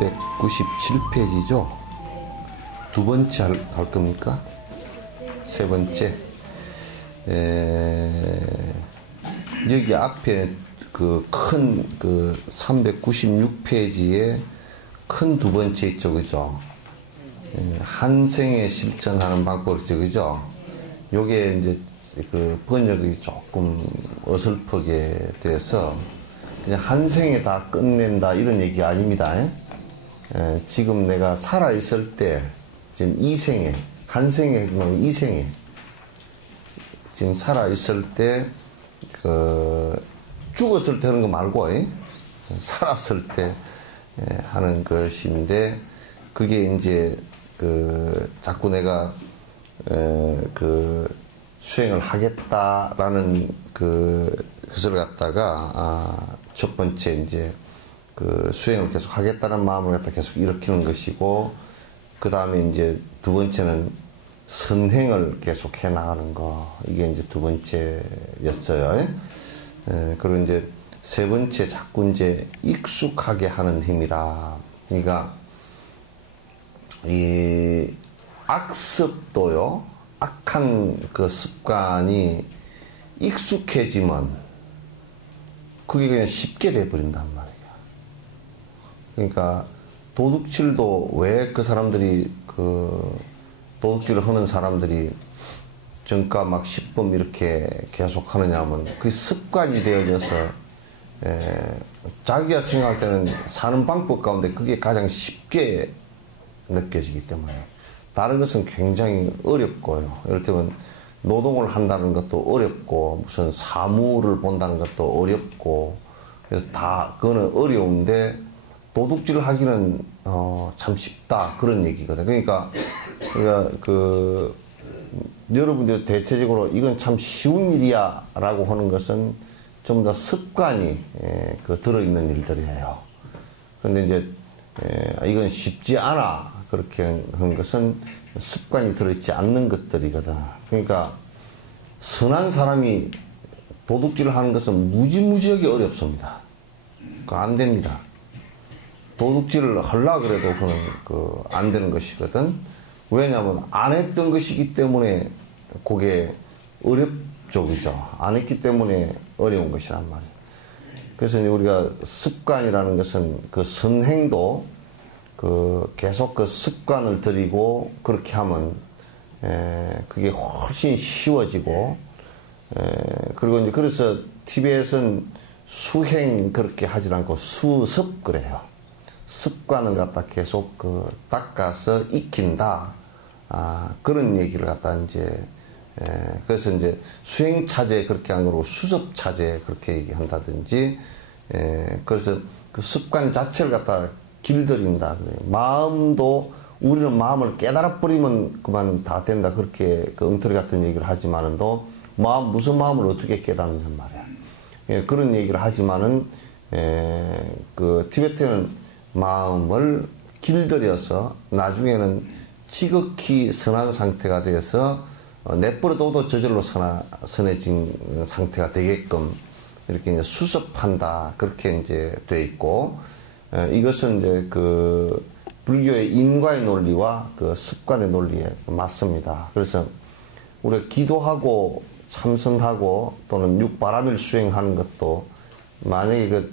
397페이지죠. 두 번째 할 겁니까? 세 번째. 여기 앞에 그 큰 396페이지에 큰 두 번째 있죠, 그죠? 한생에 실천하는 방법이죠, 그죠? 요게 이제 그 번역이 조금 어설프게 돼서 그냥 한생에 다 끝낸다 이런 얘기 아닙니다. 지금 내가 살아있을 때, 지금 이 생에, 한생에 하지 말고 이 생에, 지금 살아있을 때, 죽었을 때 하는 거 말고, 살았을 때 하는 것인데, 그게 이제, 자꾸 내가, 수행을 하겠다라는 것을 갖다가, 첫 번째 이제, 수행을 계속 하겠다는 마음을 갖다 계속 일으키는 것이고, 그 다음에 이제 두 번째는 선행을 계속 해 나가는 거. 이게 이제 두 번째였어요. 그리고 이제 세 번째 자꾸 이제 익숙하게 하는 힘이라. 그러니까 이 악습도요, 악한 그 습관이 익숙해지면 그게 그냥 쉽게 돼버린단 말이에요. 그러니까 도둑질도 왜 그 사람들이 도둑질을 하는 사람들이 정가 막 10범 이렇게 계속 하느냐 하면 그 습관이 되어져서 자기가 생각할 때는 사는 방법 가운데 그게 가장 쉽게 느껴지기 때문에 다른 것은 굉장히 어렵고요. 예를 들면 노동을 한다는 것도 어렵고 무슨 사무를 본다는 것도 어렵고 그래서 다 그거는 어려운데 도둑질을 하기는 참 쉽다 그런 얘기거든. 그러니까 여러분들 대체적으로 이건 참 쉬운 일이야 라고 하는 것은 좀 더 습관이 들어있는 일들이에요. 근데 이제 이건 쉽지 않아 그렇게 하는 것은 습관이 들어있지 않는 것들이거든. 그러니까 선한 사람이 도둑질을 하는 것은 무지무지하게 어렵습니다. 그거 안 됩니다. 도둑질을 하려고 그래도 그건 안 되는 것이거든. 왜냐하면 안 했던 것이기 때문에 그게 어렵죠, 그죠? 안 했기 때문에 어려운 것이란 말이에요. 그래서 우리가 습관이라는 것은 그 선행도 계속 그 습관을 들이고 그렇게 하면 그게 훨씬 쉬워지고 그리고 이제 그래서 TV에서는 수행 그렇게 하지 않고 수습 그래요. 습관을 갖다 계속 닦아서 익힌다. 그런 얘기를 갖다 이제, 그래서 이제 수행차제 그렇게 안 그러고 수습차제 그렇게 얘기한다든지, 그래서 그 습관 자체를 갖다 길들인다. 마음도 우리는 마음을 깨달아버리면 그만 다 된다. 그렇게 엉터리 같은 얘기를 하지만은도 무슨 마음을 어떻게 깨닫느냐 말이야. 그런 얘기를 하지만은, 티베트는 마음을 길들여서 나중에는 지극히 선한 상태가 되어서 내버려둬도 저절로 선해진 상태가 되게끔 이렇게 이제 수습한다. 그렇게 이제 돼 있고, 이것은 이제 불교의 인과의 논리와 습관의 논리에 맞습니다. 그래서 우리가 기도하고 참선하고 또는 육바라밀 수행하는 것도 만약에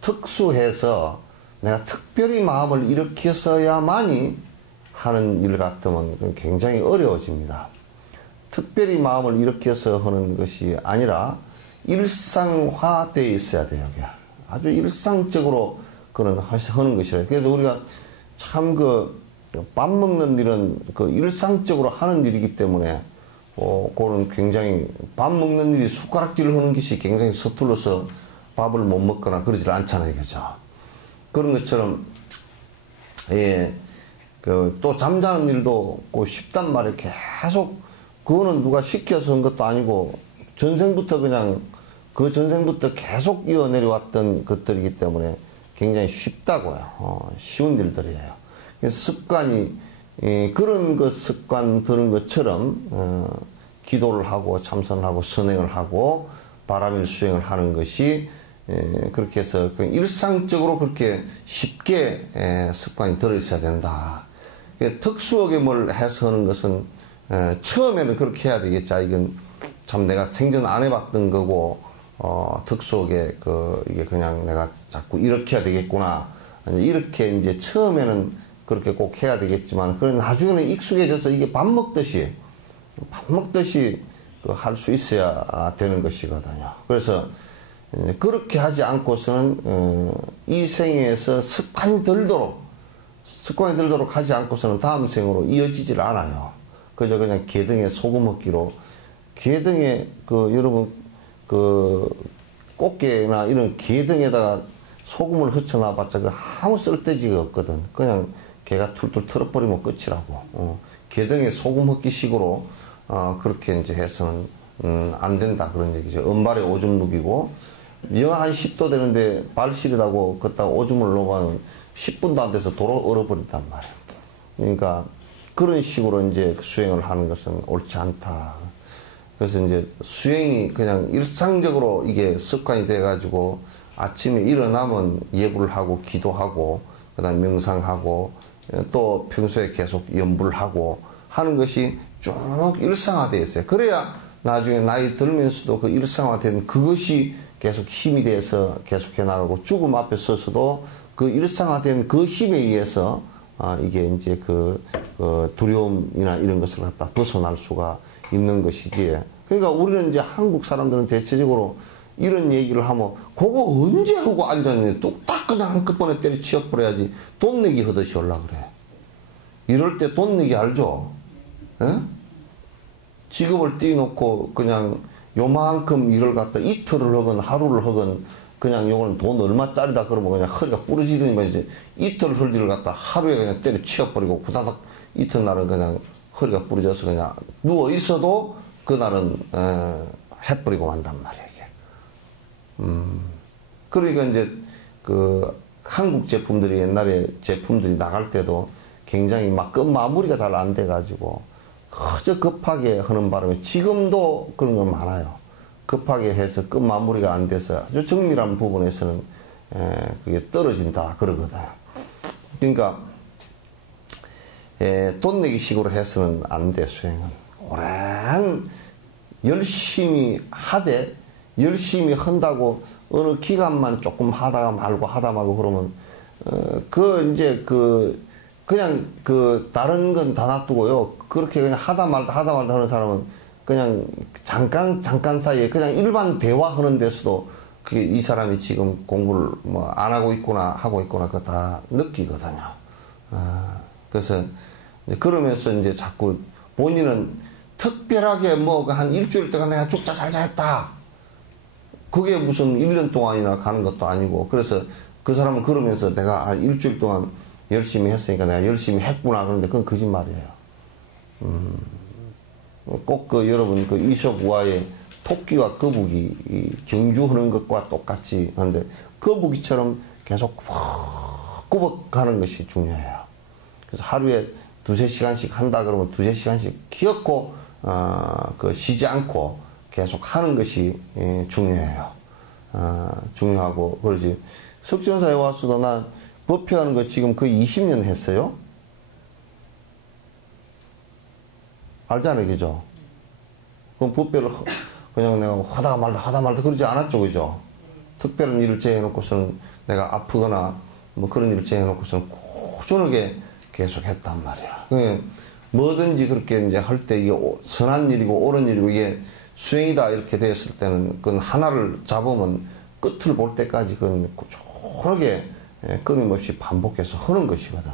특수해서 내가 특별히 마음을 일으켰어야만이 하는 일 같으면 굉장히 어려워집니다. 특별히 마음을 일으켜서 하는 것이 아니라 일상화되어 있어야 돼요. 아주 일상적으로 하는 것이라. 그래서 우리가 참 밥 먹는 일은 일상적으로 하는 일이기 때문에 그런 굉장히 밥 먹는 일이 숟가락질을 하는 것이 굉장히 서툴러서 밥을 못 먹거나 그러질 않잖아요. 그죠? 그런 것처럼, 또 잠자는 일도 쉽단 말이에요. 계속, 그거는 누가 시켜서 한 것도 아니고, 전생부터 전생부터 계속 이어내려왔던 것들이기 때문에 굉장히 쉽다고요. 쉬운 일들이에요. 그래서 습관이, 그런 습관 들은 것처럼, 기도를 하고, 참선을 하고, 선행을 하고, 바라밀 수행을 하는 것이 그렇게 해서 일상적으로 그렇게 쉽게 습관이 들어있어야 된다. 특수어겸을 해서 하는 것은 처음에는 그렇게 해야 되겠죠. 이건 참 내가 생전 안 해봤던 거고 특수어계 이게 그냥 내가 자꾸 이렇게 해야 되겠구나. 아니, 이렇게 이제 처음에는 그렇게 꼭 해야 되겠지만 그런 나중에는 익숙해져서 이게 밥 먹듯이 할 수 있어야 되는 것이거든요. 그래서 그렇게 하지 않고서는 이 생에서 습관이 들도록 하지 않고서는 다음 생으로 이어지질 않아요. 그저 그냥 개등에 소금 먹기로 개등에 여러분 꽃게나 이런 개등에다가 소금을 흩어놔봤자 아무 쓸데지가 없거든. 그냥 개가 툴툴 털어버리면 끝이라고. 개등에 소금 흩기식으로 그렇게 이제 해서는 안 된다 그런 얘기죠. 은발에 오줌 누기고 영하 한 10도 되는데 발실이라고 걷다가 오줌을 넣으면 10분도 안 돼서 도로 얼어버린단 말이에요. 그러니까 그런 식으로 이제 수행을 하는 것은 옳지 않다. 그래서 이제 수행이 그냥 일상적으로 이게 습관이 돼가지고 아침에 일어나면 예불을 하고 기도하고 그다음 명상하고 또 평소에 계속 염불을 하고 하는 것이 쭉 일상화되어 있어요. 그래야 나중에 나이 들면서도 그 일상화된 그것이 계속 힘이 돼서 계속해 나가고 죽음 앞에 서서도 그 일상화된 그 힘에 의해서 이게 이제 두려움이나 이런 것을 갖다 벗어날 수가 있는 것이지. 그러니까 우리는 이제 한국 사람들은 대체적으로 이런 얘기를 하면 그거 언제 하고 앉았니? 뚝딱 그냥 한꺼번에 때려치워버려야지 돈 내기 하듯이 하려고 그래. 이럴 때 돈 내기 알죠? 에? 직업을 띄워놓고 그냥 요만큼 일을 갖다 이틀을 하건 하루를 하건 그냥 요거는 돈 얼마짜리다 그러면 그냥 허리가 부러지는 거지. 이틀 할 일을 갖다 하루에 그냥 때려치워버리고 후다닥 이튿날은 그냥 허리가 부러져서 그냥 누워 있어도 그날은 해버리고 만단 말이야 이게. 그러니까 이제 한국 제품들이 옛날에 제품들이 나갈 때도 굉장히 막 끝 마무리가 잘 안 돼가지고 그저 급하게 하는 바람에 지금도 그런 건 많아요. 급하게 해서 끝 마무리가 안 돼서 아주 정밀한 부분에서는 그게 떨어진다 그러거든. 그러니까 돈 내기 식으로 해서는 안 돼. 수행은 오랜 열심히 하되 열심히 한다고 어느 기간만 조금 하다 말고 그러면 그냥 다른 건 다 놔두고요. 그렇게 그냥 하다 말다 하는 사람은 그냥 잠깐 사이에 그냥 일반 대화하는 데서도 그게 이 사람이 지금 공부를 안 하고 있구나 하고 있구나 그거 다 느끼거든요. 그래서 그러면서 이제 자꾸 본인은 특별하게 한 일주일 동안 내가 죽자 살자 했다. 그게 무슨 1년 동안이나 가는 것도 아니고 그래서 그 사람은 그러면서 내가 일주일 동안 열심히 했으니까 내가 열심히 했구나 그런데 그건 거짓말이에요. 꼭 여러분 이솝 우화의 토끼와 거북이 경주하는 것과 똑같이 하는데 거북이처럼 계속 꾸벅가는 것이 중요해요. 그래서 하루에 2-3시간씩 한다 그러면 2-3시간씩 기어코 쉬지 않고 계속 하는 것이 중요해요. 중요하고 그러지. 석전사에 와서도 나 법회하는 거 지금 거의 20년 했어요. 알잖아요, 그죠? 그럼 법회를 그냥 내가 하다 말다 그러지 않았죠, 그죠? 특별한 일을 제해놓고서는 내가 아프거나 그런 일을 제해놓고서는 꾸준하게 계속 했단 말이야. 뭐든지 그렇게 이제 할 때 이게 선한 일이고 옳은 일이고 이게 수행이다 이렇게 됐을 때는 그건 하나를 잡으면 끝을 볼 때까지 그건 꾸준하게 끊임없이 반복해서 하는 것이거든.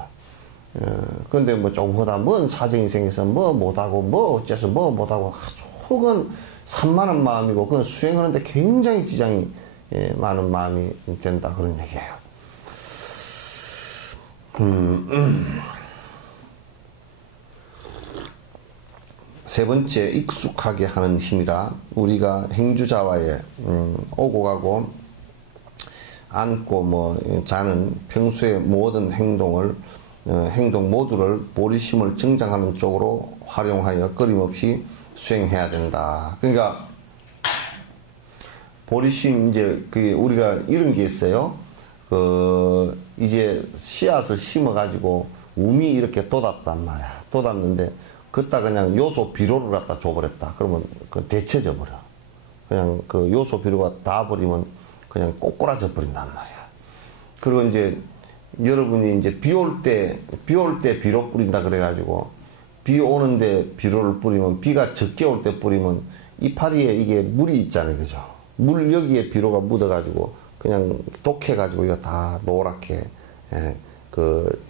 그런데 조금 하다 뭔 사정이 생겨서 못하고 어째서 못하고 그건 산만한 마음이고 그건 수행하는데 굉장히 지장이 많은 마음이 된다 그런 얘기예요. 세 번째, 익숙하게 하는 힘이라. 우리가 행주자와에 오고 가고 앉고 자는 평소의 모든 행동 모두를 보리심을 정장하는 쪽으로 활용하여 끊임없이 수행해야 된다. 그러니까 보리심 이제 그 우리가 이런 게 있어요. 그 이제 씨앗을 심어가지고 움이 이렇게 돋았단 말이야. 돋았는데 그따 그냥 요소 비료를 갖다 줘버렸다. 그러면 그 데쳐져 버려. 그냥 그 요소 비료가 다 버리면 그냥 꼬꾸라져 버린단 말이야. 그리고 이제 여러분이 이제 비 올 때 비료 뿌린다 그래가지고 비 오는데 비료를 뿌리면 비가 적게 올 때 뿌리면 이파리에 이게 물이 있잖아요. 그죠? 물 여기에 비료가 묻어가지고 그냥 독해가지고 이거 다 노랗게 그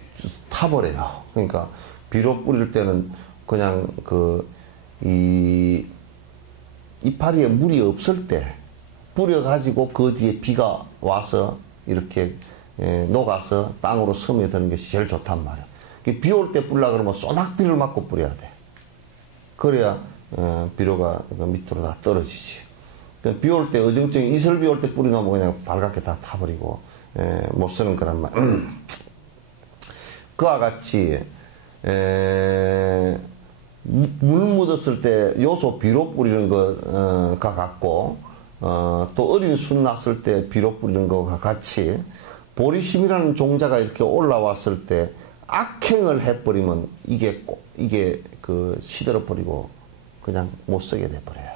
타버려요. 그러니까 비료 뿌릴 때는 그냥 그 이파리에 물이 없을 때 뿌려가지고 그 뒤에 비가 와서 이렇게 녹아서 땅으로 스며드는 것이 제일 좋단 말이야. 비 올 때 뿌리려 그러면 소낙비를 맞고 뿌려야 돼. 그래야 비료가 밑으로 다 떨어지지. 비 올 때 어정쩡히 이슬비 올 때 뿌리놓으면 그냥 발갛게 다 타버리고 못 쓰는 거란 말. 그와 같이 물 묻었을 때 요소 비료 뿌리는 거가 같고 또 어린 순 났을 때 비료 뿌리는 거가 같이 보리심이라는 종자가 이렇게 올라왔을 때 악행을 해버리면 이게 그 시들어 버리고 그냥 못 쓰게 돼 버려요.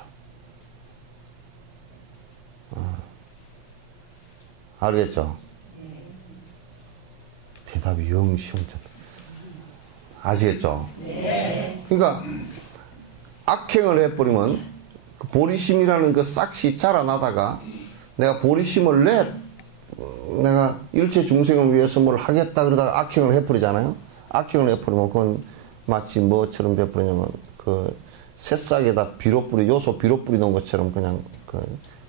알겠죠? 대답이 영 쉬운 척. 아시겠죠? 네. 그러니까 악행을 해버리면 그 보리심이라는 그 싹이 자라나다가 내가 보리심을 내가 일체 중생을 위해서 뭘 하겠다 그러다가 악행을 해버리잖아요. 악행을 해버리면 그건 마치 뭐처럼 돼버리냐면 그 새싹에다 요소 비료 뿌리 놓은 것처럼 그냥 그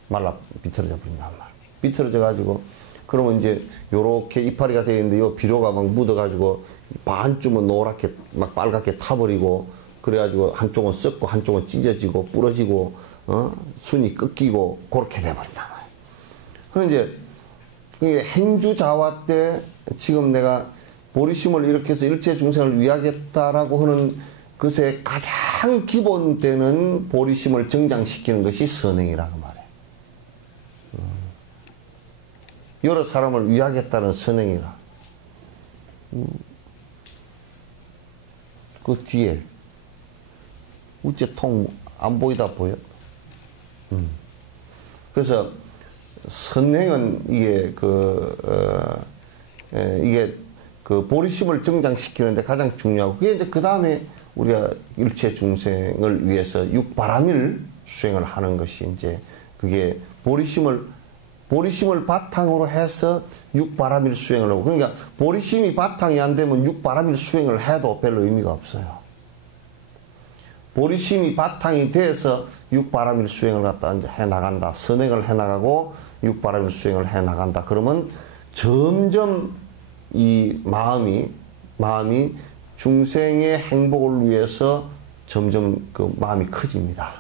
말라 비틀어져 버린단 말이야. 비틀어져 가지고 그러면 이제 요렇게 이파리가 되어 있는데 요 비료가 막 묻어 가지고 반쯤은 노랗게 막 빨갛게 타버리고 그래가지고 한쪽은 썩고 한쪽은 찢어지고 부러지고 순이 꺾이고 그렇게 돼버린단 말이야. 그럼 이제 행주자화 때 지금 내가 보리심을 이렇게 해서 일체 중생을 위하겠다라고 하는 것의 가장 기본되는 보리심을 정장시키는 것이 선행이라고 말해. 여러 사람을 위하겠다는 선행이라. 그 뒤에 우째 통 안 보이다 보여? 그래서 선행은 이게 이게 그 보리심을 정장시키는데 가장 중요하고 그게 이제 그 다음에 우리가 일체 중생을 위해서 육바라밀 수행을 하는 것이 이제 그게 보리심을 바탕으로 해서 육바라밀 수행을 하고 그러니까 보리심이 바탕이 안 되면 육바라밀 수행을 해도 별로 의미가 없어요. 보리심이 바탕이 돼서 육바라밀 수행을 갖다 이제 해 나간다. 선행을 해 나가고 육바라밀 수행을 해 나간다. 그러면 점점 이 마음이 중생의 행복을 위해서 점점 그 마음이 커집니다.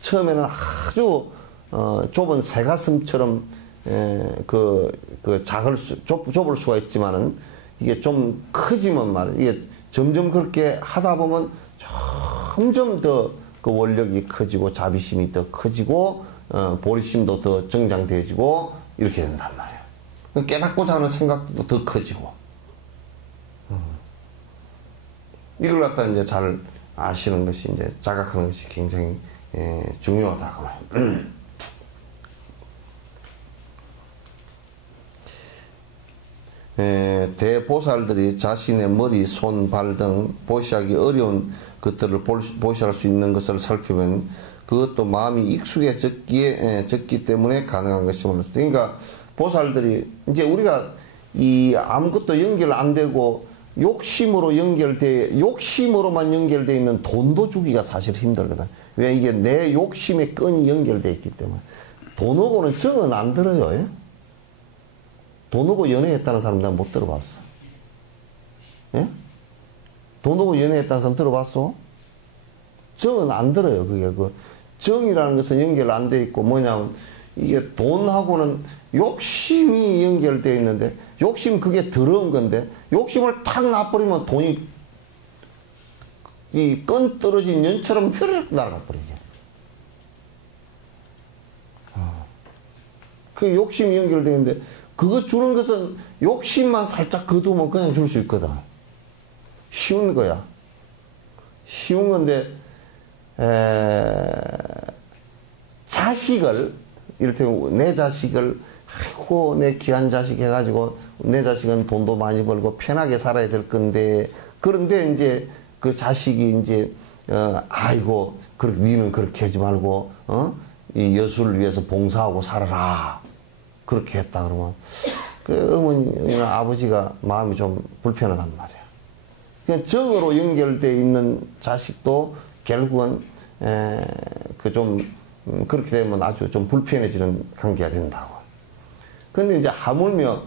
처음에는 아주 좁은 새가슴처럼 좁을 수가 있지만은 이게 좀 커지면 말이야. 이게 점점 그렇게 하다 보면 점점 더 그 원력이 커지고 자비심이 더 커지고 보리심도 더 정장되어지고 이렇게 된단 말이야. 깨닫고자 하는 생각도 더 커지고 이걸 갖다 이제 잘 아시는 것이 이제 자각하는 것이 굉장히 중요하다 그 말이야. 대보살들이 자신의 머리, 손, 발 등 보시하기 어려운 것들을 보시할 수 있는 것을 살피면 그것도 마음이 익숙해졌기 때문에 가능한 것임을. 그러니까 보살들이 이제 우리가 이 아무것도 연결 안 되고 욕심으로만 연결되어 있는 돈도 주기가 사실 힘들거든. 왜 이게 내 욕심의 끈이 연결되어 있기 때문에. 돈하고는 정은 안 들어요. 예? 돈하고 연애했다는 사람 난 못 들어봤어. 예? 돈하고 연애했다는 사람 들어봤어? 정은 안 들어요. 그게 정이라는 것은 연결 안 돼 있고 뭐냐면 이게 돈하고는 욕심이 연결되어 있는데 욕심 그게 더러운 건데 욕심을 탁 놔버리면 돈이 이 끈 떨어진 연처럼 휘르륵 날아가 버리게. 그 욕심이 연결되는데, 그거 주는 것은 욕심만 살짝 거두면 그냥 줄 수 있거든. 쉬운 거야. 쉬운 건데, 자식을, 이를테면 내 자식을, 아이고, 내 귀한 자식 해가지고, 내 자식은 돈도 많이 벌고 편하게 살아야 될 건데, 그런데 이제 그 자식이 이제, 아이고, 니는 그렇게 하지 말고, 이 여수를 위해서 봉사하고 살아라. 그렇게 했다 그러면, 그 어머니나 아버지가 마음이 좀 불편하단 말이야. 그냥 정으로 연결되어 있는 자식도 결국은, 그렇게 되면 아주 좀 불편해지는 관계가 된다고. 근데 이제 하물며,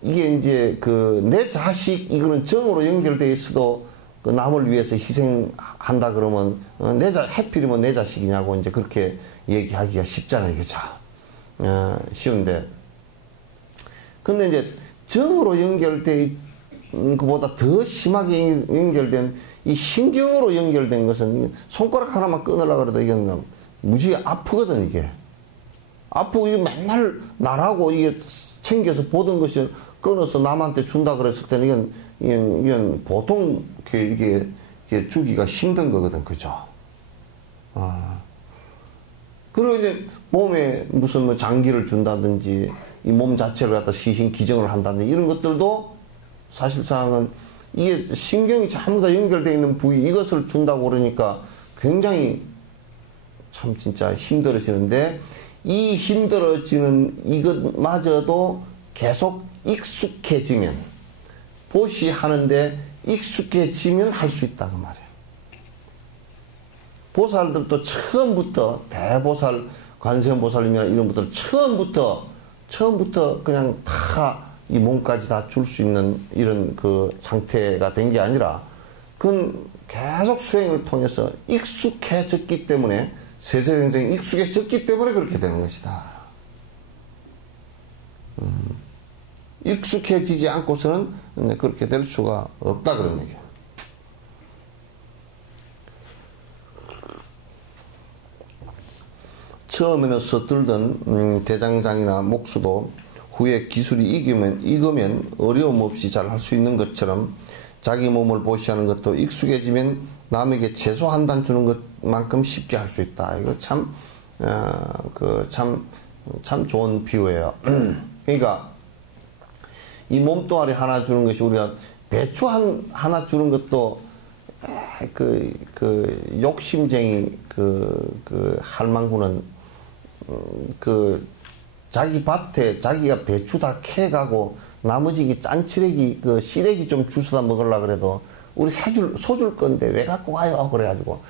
이게 이제 내 자식, 이거는 정으로 연결되어 있어도 그 남을 위해서 희생한다 그러면, 해필이면 내 자식이냐고 이제 그렇게 얘기하기가 쉽잖아요. 그죠? 쉬운데. 근데 이제 정으로 연결된 그보다 더 심하게 연결된 이 신경으로 연결된 것은 손가락 하나만 끊으려고 해도 이건 무지개 아프거든, 이게. 아프고 이게 맨날 나라고 이게 챙겨서 보던 것이 끊어서 남한테 준다 그랬을 때는 이건 보통 이게 주기가 힘든 거거든, 그죠? 그리고 이제 몸에 무슨 뭐 장기를 준다든지 이 몸 자체를 갖다 시신 기증을 한다든지 이런 것들도 사실상은 이게 신경이 전부 다 연결되어 있는 부위 이것을 준다고 그러니까 굉장히 참 진짜 힘들어지는데 이 힘들어지는 이것마저도 계속 익숙해지면 보시 하는데 익숙해지면 할 수 있다 그 말이야. 보살들도 처음부터 대보살, 관세음보살님이나 이런 분들 처음부터 그냥 다 이 몸까지 다 줄 수 있는 이런 그 상태가 된 게 아니라 그건 계속 수행을 통해서 익숙해졌기 때문에 세세생생 익숙해졌기 때문에 그렇게 되는 것이다. 익숙해지지 않고서는 그렇게 될 수가 없다 그런 얘기야. 처음에는 서툴던 대장장이나 목수도 후에 기술이 익으면 어려움 없이 잘 할 수 있는 것처럼 자기 몸을 보시하는 것도 익숙해지면 남에게 채소 한 단 주는 것만큼 쉽게 할 수 있다. 이거 참 좋은 비유예요. 그러니까 이 몸뚱아리 하나 주는 것이 우리가 배추 하나 주는 것도 욕심쟁이 할망구는 자기 밭에 자기가 배추 다 캐가고 나머지 짠치레기 시래기 좀 주워다 먹으려고 그래도 우리 소줄 건데 왜 갖고 와요 그래가지고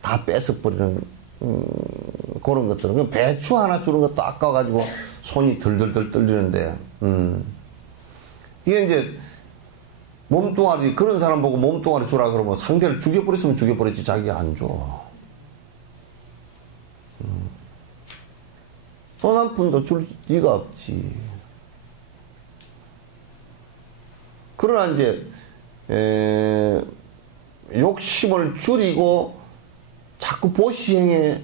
다 뺏어 버리는 그런 것들은 배추 하나 주는 것도 아까워가지고 손이 들들들 떨리는데 이게 이제 몸뚱아리 그런 사람 보고 몸뚱아리 주라 그러면 상대를 죽여버렸으면 죽여버렸지 자기가 안 줘. 돈 한 푼도 줄 리가 없지. 그러나 이제 욕심을 줄이고 자꾸 보시행에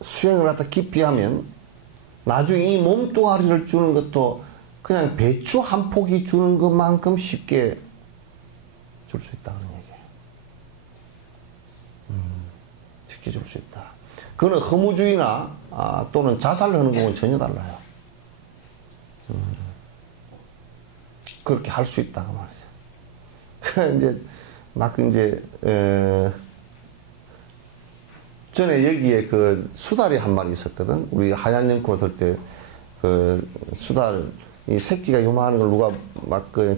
수행을 갖다 깊이 하면 나중에 이 몸뚱아리를 주는 것도 그냥 배추 한 포기 주는 것만큼 쉽게 줄 수 있다 그런 얘기예요. 쉽게 줄 수 있다. 그거는 허무주의나 또는 자살을 하는 거하고는 전혀 달라요. 그렇게 할 수 있다 그 말이죠. 전에 여기에 수달이 한 마리 있었거든. 우리 하얀 연꽃 할 때 수달 이 새끼가 요만한 걸 누가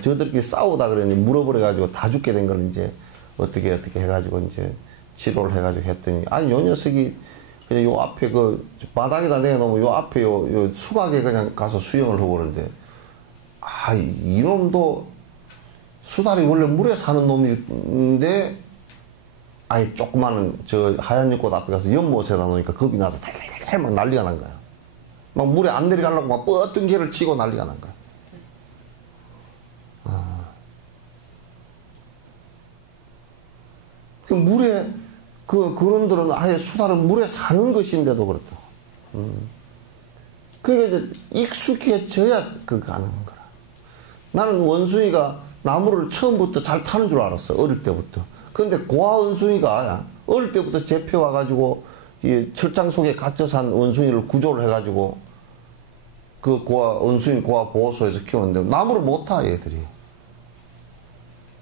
저들끼리 싸우다 그랬는데 물어버려가지고 다 죽게 된 걸 이제 어떻게 해가지고 이제 치료를 해가지고 했더니 요 녀석이 그냥 요 앞에 바닥에다 내놓으면 요 앞에 요 수각에 그냥 가서 수영을 하고 그러는데 이놈도 수달이 원래 물에 사는 놈인데 조그마한 저 하얀 연꽃 앞에 가서 연못에다 놓으니까 겁이 나서 달달달 막 난리가 난 거야. 막 물에 안 내려가려고 막 뻗은 개를 치고 난리가 난 거야. 물에 그런들은 아예 수달은 물에 사는 것인데도 그렇다. 그러니까 이제 익숙해져야 그거 하는 거라. 나는 원숭이가 나무를 처음부터 잘 타는 줄 알았어. 어릴 때부터. 그런데 고아 원숭이가 어릴 때부터 잡혀와가지고 이 철장 속에 갇혀 산 원숭이를 구조를 해가지고 그 원숭이 고아 보호소에서 키웠는데 나무를 못 타, 얘들이.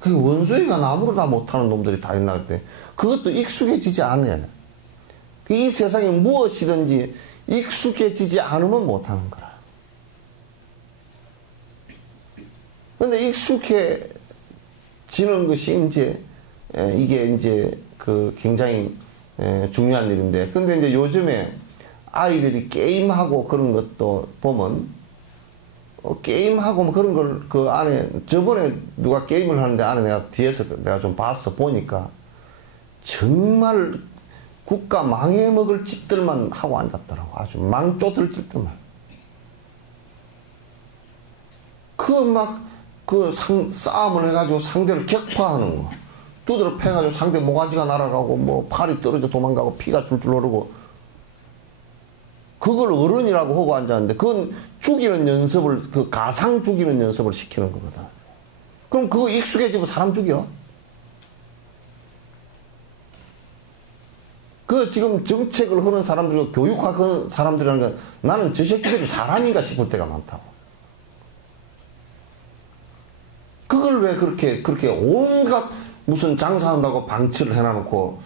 그 원숭이가 나무를 다 못 타는 놈들이 다 있나 그때. 그것도 익숙해지지 않아요. 이 세상에 무엇이든지 익숙해지지 않으면 못 하는 거라. 근데 익숙해지는 것이 이제 이게 이제 그 굉장히 중요한 일인데, 근데 이제 요즘에 아이들이 게임하고 그런 것도 보면 게임하고 뭐 그런 걸 그 안에 저번에 누가 게임을 하는데 안에 내가 뒤에서 내가 좀 봤어. 보니까 정말 국가 망해먹을 짓들만 하고 앉았더라고. 아주 망조들 짓들만. 싸움을 해가지고 상대를 격파하는 거. 두드려 패가지고 상대 모가지가 날아가고, 뭐, 팔이 떨어져 도망가고, 피가 줄줄 흐르고. 그걸 어른이라고 하고 앉았는데, 그건 죽이는 연습을, 그 가상 죽이는 연습을 시키는 거거든. 그럼 그거 익숙해지면 사람 죽여? 그 지금 정책을 하는 사람들, 교육하는 사람들이라는 건 나는 저 새끼들이 사람인가 싶을 때가 많다고. 그걸 왜 그렇게 온갖 무슨 장사한다고 방치를 해놔놓고.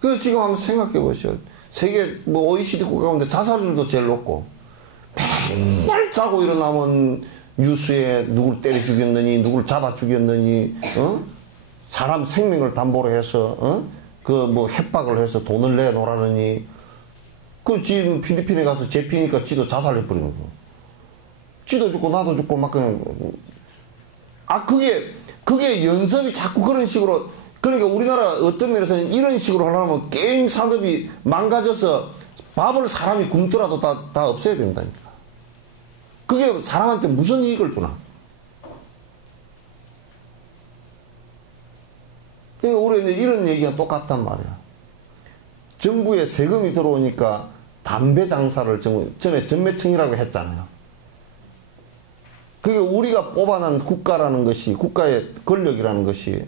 그 지금 한번 생각해 보시오. 세계 뭐 OECD 국가 가운데 자살률도 제일 높고, 맨날 자고 일어나면 뉴스에 누굴 때려 죽였느니, 누굴 잡아 죽였느니, 사람 생명을 담보로 해서, 그 뭐 협박을 해서 돈을 내놓으라느니, 그 지금 필리핀에 가서 잡히니까 지도 자살해버리는 거. 지도 죽고 나도 죽고 막 그냥. 그게 연습이 자꾸 그런 식으로, 그러니까 우리나라 어떤 면에서는 이런 식으로 하려면 게임 산업이 망가져서 밥을 사람이 굶더라도 다 없애야 된다니까. 그게 사람한테 무슨 이익을 주나? 우리 이런 얘기가 똑같단 말이야. 정부에 세금이 들어오니까 담배 장사를 전에 전매청이라고 했잖아요. 그게 우리가 뽑아낸 국가라는 것이, 국가의 권력이라는 것이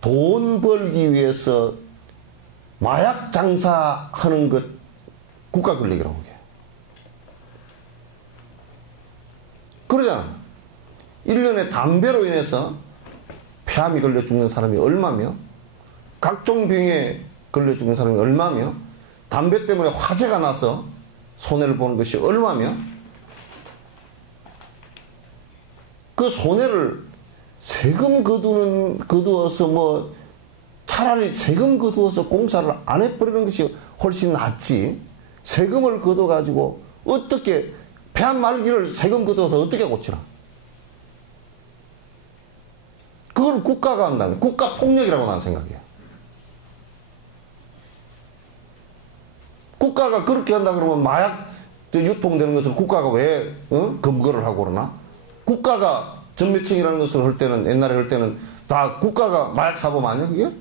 돈 벌기 위해서 마약 장사하는 것, 국가 권력이라고 해. 그러잖아. 1년에 담배로 인해서 폐암이 걸려 죽는 사람이 얼마며, 각종 병에 걸려 죽는 사람이 얼마며, 담배 때문에 화재가 나서 손해를 보는 것이 얼마며, 그 손해를 세금 거두어서 뭐 차라리 세금 거두어서 공사를 안 해버리는 것이 훨씬 낫지. 세금을 거둬가지고 어떻게 폐암 말기를 세금 거두어서 어떻게 고치나? 그걸 국가가 한다는, 국가 폭력이라고 나는 생각해요. 국가가 그렇게 한다 그러면 마약 유통되는 것을 국가가 왜 검거를 하고 그러나? 국가가 전매청이라는 것을 할 때는, 옛날에 할 때는 다 국가가 마약 사범 아니야, 그게?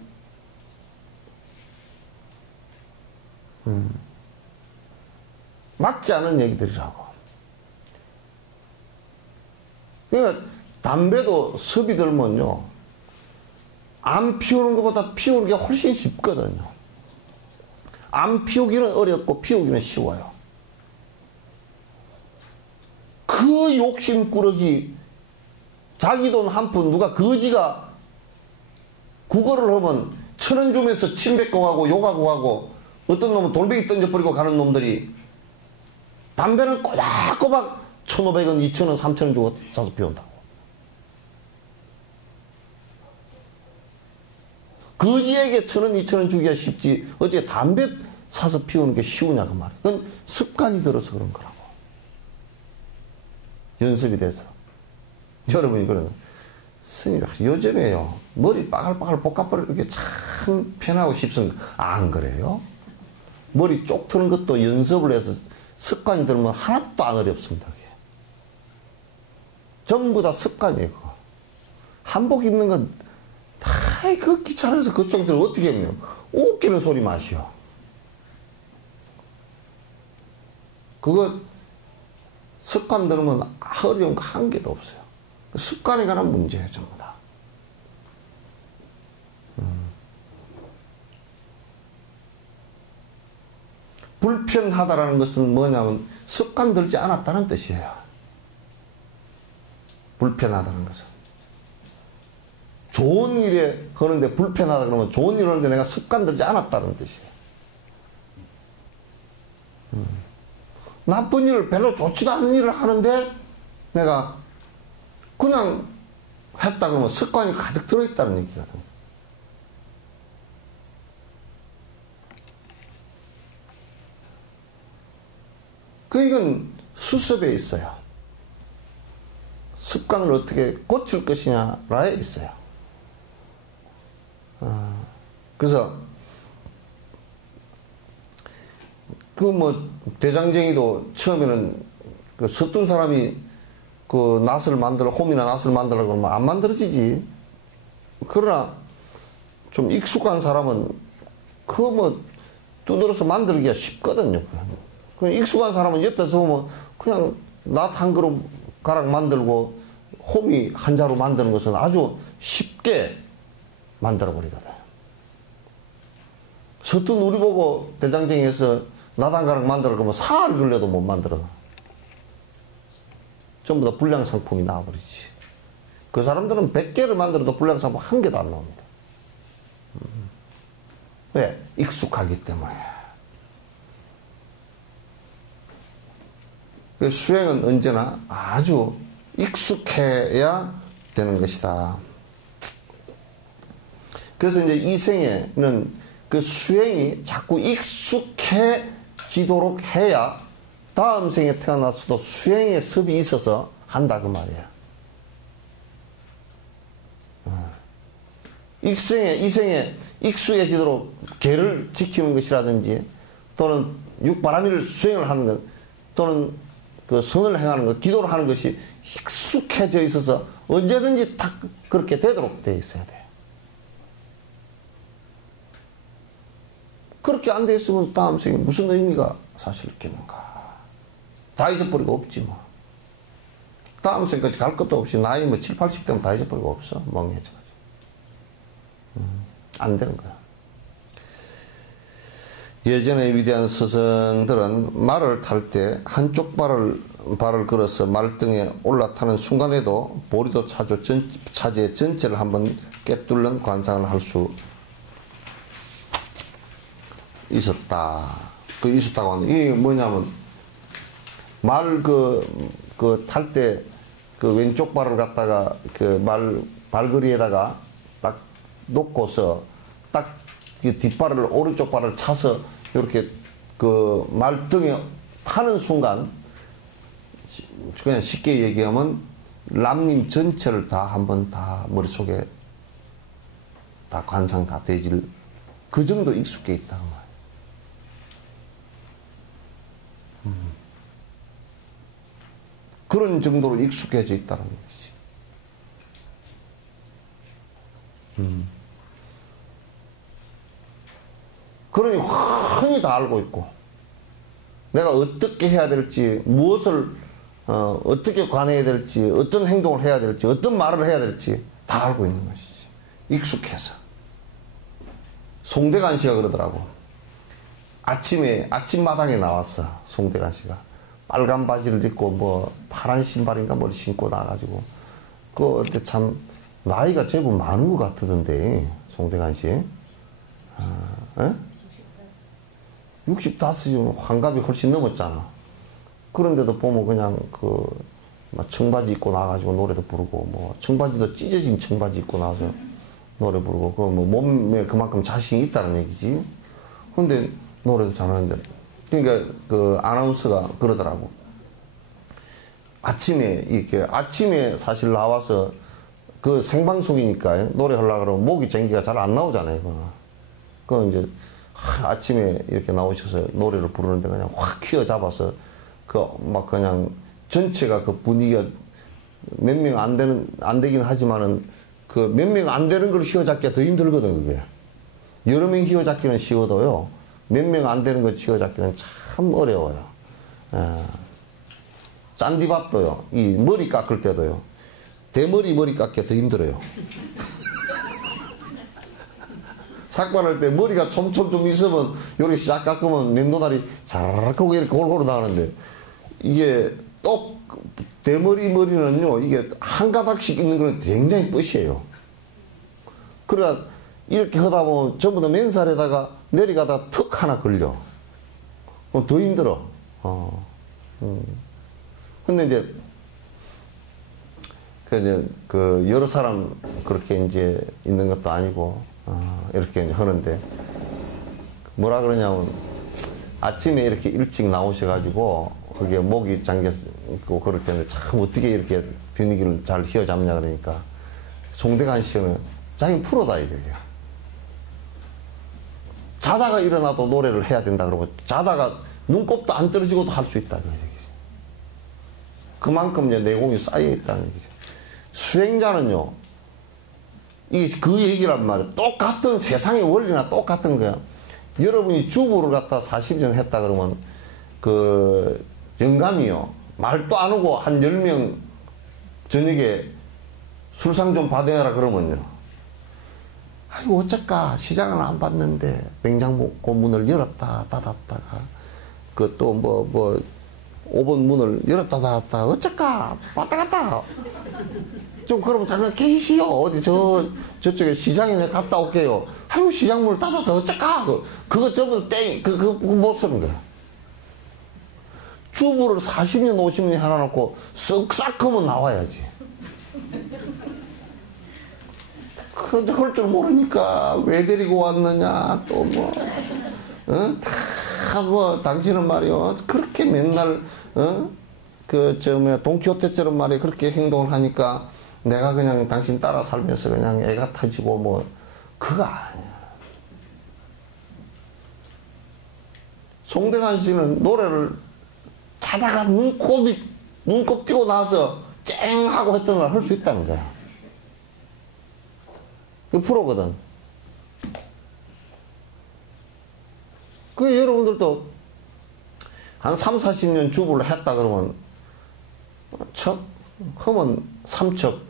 맞지 않은 얘기들이라고. 그러니까 담배도 습이 들면요, 안 피우는 것보다 피우는 게 훨씬 쉽거든요. 안 피우기는 어렵고 피우기는 쉬워요. 그 욕심꾸러기, 자기 돈 한 푼 누가 거지가 국어를 하면 1,000원 주면서 침 뱉고 가고 욕하고 가고, 어떤 놈은 돌멩이 던져버리고 가는 놈들이 담배는 꼬박꼬박 1,500원, 2,000원, 3,000원 주고 사서 피운다고. 거지에게 1,000원, 2,000원 주기가 쉽지 어째 담배 사서 피우는 게 쉬우냐 그 말이야. 그건 습관이 들어서 그런 거라고. 연습이 돼서. 여러분이 그러는, 스님, 요즘에요, 머리 빠글빠글 볶아버리는 게 참 편하고 쉽습니다. 안 그래요? 머리 쪽 트는 것도 연습을 해서 습관이 들면 하나도 안 어렵습니다. 그게. 전부 다 습관이에요, 그거. 한복 입는 건 다 아이, 그 귀찮아서 그쪽에서 어떻게 하면 웃기는 소리 마시오. 그거 습관 들으면 어려운 거 한 개도 없어요. 습관에 관한 문제예요, 전부 다. 불편하다라는 것은 뭐냐면 습관 들지 않았다는 뜻이에요. 불편하다는 것은. 좋은 일에 하는데 불편하다 그러면 좋은 일 하는데 내가 습관 들지 않았다는 뜻이에요. 나쁜 일을 별로 좋지도 않은 일을 하는데 내가 그냥 했다 그러면 습관이 가득 들어있다는 얘기거든. 이건 수습에 있어요. 습관을 어떻게 고칠 것이냐라에 있어요. 그래서 그 뭐 대장쟁이도 처음에는 그 서툰 사람이 그 낫을 만들어 홈이나 낫을 만들라고 그러면 안 만들어지지. 그러나 좀 익숙한 사람은 그 뭐 두드려서 만들기가 쉽거든요. 그 익숙한 사람은 옆에서 보면 그냥 낫 한 그릇 가락 만들고 홈이 한 자루 만드는 것은 아주 쉽게 만들어 버리거든. 서툰 우리 보고 대장쟁이에서 낫 한 가락 만들어 그러면 사흘 걸려도 못 만들어. 전부 다 불량 상품이 나와버리지. 그 사람들은 100개를 만들어도 불량 상품 한 개도 안 나옵니다. 왜? 익숙하기 때문에. 그 수행은 언제나 아주 익숙해야 되는 것이다. 그래서 이제 이 생에는 그 수행이 자꾸 익숙해지도록 해야 다음 생에 태어났어도 수행의 습이 있어서 한다 그 말이야. 이 생에 익숙해지도록 계를 지키는 것이라든지 또는 육바라밀을 수행을 하는 것 또는 그 선을 행하는 것, 기도를 하는 것이 익숙해져 있어서 언제든지 딱 그렇게 되도록 되어 있어야 돼요. 그렇게 안 돼 있으면 다음 생에 무슨 의미가 사실 있겠는가. 다 잊어버리고 없지 뭐. 다음 생까지 갈 것도 없이 나이 뭐 7, 80 되면 다 잊어버리고 없어. 멍해져가지고. 안 되는 거야. 예전에 위대한 스승들은 말을 탈 때 한쪽 발을 걸어서 말등에 올라타는 순간에도 보리도 차지의 전체를 한번 꿰뚫는 관상을 할 수 있었다. 있었다고 하는데, 이게 뭐냐면, 탈 때, 왼쪽 발을 갖다가, 발걸이에다가 딱 놓고서, 딱, 뒷발을, 오른쪽 발을 차서, 이렇게, 말등에 타는 순간, 그냥 쉽게 얘기하면, 람님 전체를 다 한번 다 머릿속에 다 관상 다 되질, 그 정도 익숙해 있다는 거야. 그런 정도로 익숙해져 있다는 것이지. 그러니 흔히 다 알고 있고 내가 어떻게 해야 될지 무엇을 어떻게 관해야 될지 어떤 행동을 해야 될지 어떤 말을 해야 될지 다 알고 있는 것이지. 익숙해서. 송대관 씨가 그러더라고. 아침마당에 나왔어. 송대관 씨가. 빨간 바지를 입고 뭐 파란 신발인가 뭘 신고 나가지고 그때 참 나이가 제법 많은 것 같던데 송대관 씨. 65이면 환갑이 훨씬 넘었잖아. 그런데도 보면 그냥 청바지 입고 나가지고 노래도 부르고 뭐 청바지도 찢어진 청바지 입고 나와서 노래 부르고 뭐 몸에 그만큼 자신이 있다는 얘기지. 근데 노래도 잘하는데. 그러니까 아나운서가 그러더라고. 아침에 사실 나와서 생방송이니까 노래 하려고 그러면 목이 쟁기가 잘 안 나오잖아요. 그건 이제 아침에 이렇게 나오셔서 노래를 부르는데 그냥 확 휘어잡아서 그냥 전체가 분위기가 몇 명 안 되긴 하지만은 그 몇 명 안 되는 걸 휘어잡기가 더 힘들거든, 그게. 여러 명 휘어잡기는 쉬워도요, 몇 명 안 되는 걸 휘어잡기는 참 어려워요. 짠디밭도요, 이 머리 깎을 때도요, 대머리 머리 깎기가 더 힘들어요. 삭발할 때 머리가 촘촘 좀 있으면, 요렇게 싹 깎으면 맨도다리 자라라고 이렇게 골고루 나가는데, 이게 똑, 대머리 머리는요, 이게 한 가닥씩 있는 거는 굉장히 뻗이에요. 그러니까, 이렇게 하다 보면 전부 다 맨살에다가 내려가다 턱 하나 걸려. 더 힘들어. 근데 이제, 여러 사람 그렇게 이제 있는 것도 아니고, 이렇게 이제 하는데, 뭐라 그러냐면, 아침에 이렇게 일찍 나오셔가지고, 그게 목이 잠겼고, 그럴 텐데, 참 어떻게 이렇게 분위기를 잘 휘어잡냐 그러니까, 송대관 씨는 자기 프로다, 이거예요. 자다가 일어나도 노래를 해야 된다 그러고, 자다가 눈곱도 안 떨어지고도 할 수 있다, 그거죠. 그만큼 이제 내공이 쌓여있다는 얘기죠. 수행자는요, 이게 그 얘기란 말이에요. 똑같은 세상의 원리나 똑같은 거야. 여러분이 주부를 갖다 40년 했다 그러면, 그, 영감이요. 말도 안 하고 한 10명 저녁에 술상 좀 받아라 그러면요. 아이고, 어쩔까. 시장은 안 봤는데, 냉장고 문을 열었다, 닫았다가, 그 또 5번 문을 열었다, 닫았다. 어쩔까. 왔다 갔다. 좀 그러면 잠깐 계시오. 어디 저쪽에 시장에 내가 갔다 올게요. 아이고, 시장 문을 닫아서 어쩔까. 그거 전부 그거 못 쓰는 거야. 주부를 40년, 50년 하나 놓고 쓱싹 하면 나와야지. 그런데 그럴 줄 모르니까 왜 데리고 왔느냐, 또 뭐, 당신은 말이요. 그렇게 맨날, 동키호테처럼 말이야. 그렇게 행동을 하니까 내가 그냥 당신 따라 살면서 그냥 애가 터지고 뭐, 그거 아니야. 송대관 씨는 노래를 자다가 눈곱 띄고 나서 쨍 하고 했던 걸 할 수 있다는 거야. 그 프로거든. 그 여러분들도 한 3, 40년 주부를 했다 그러면 척 하면 삼척,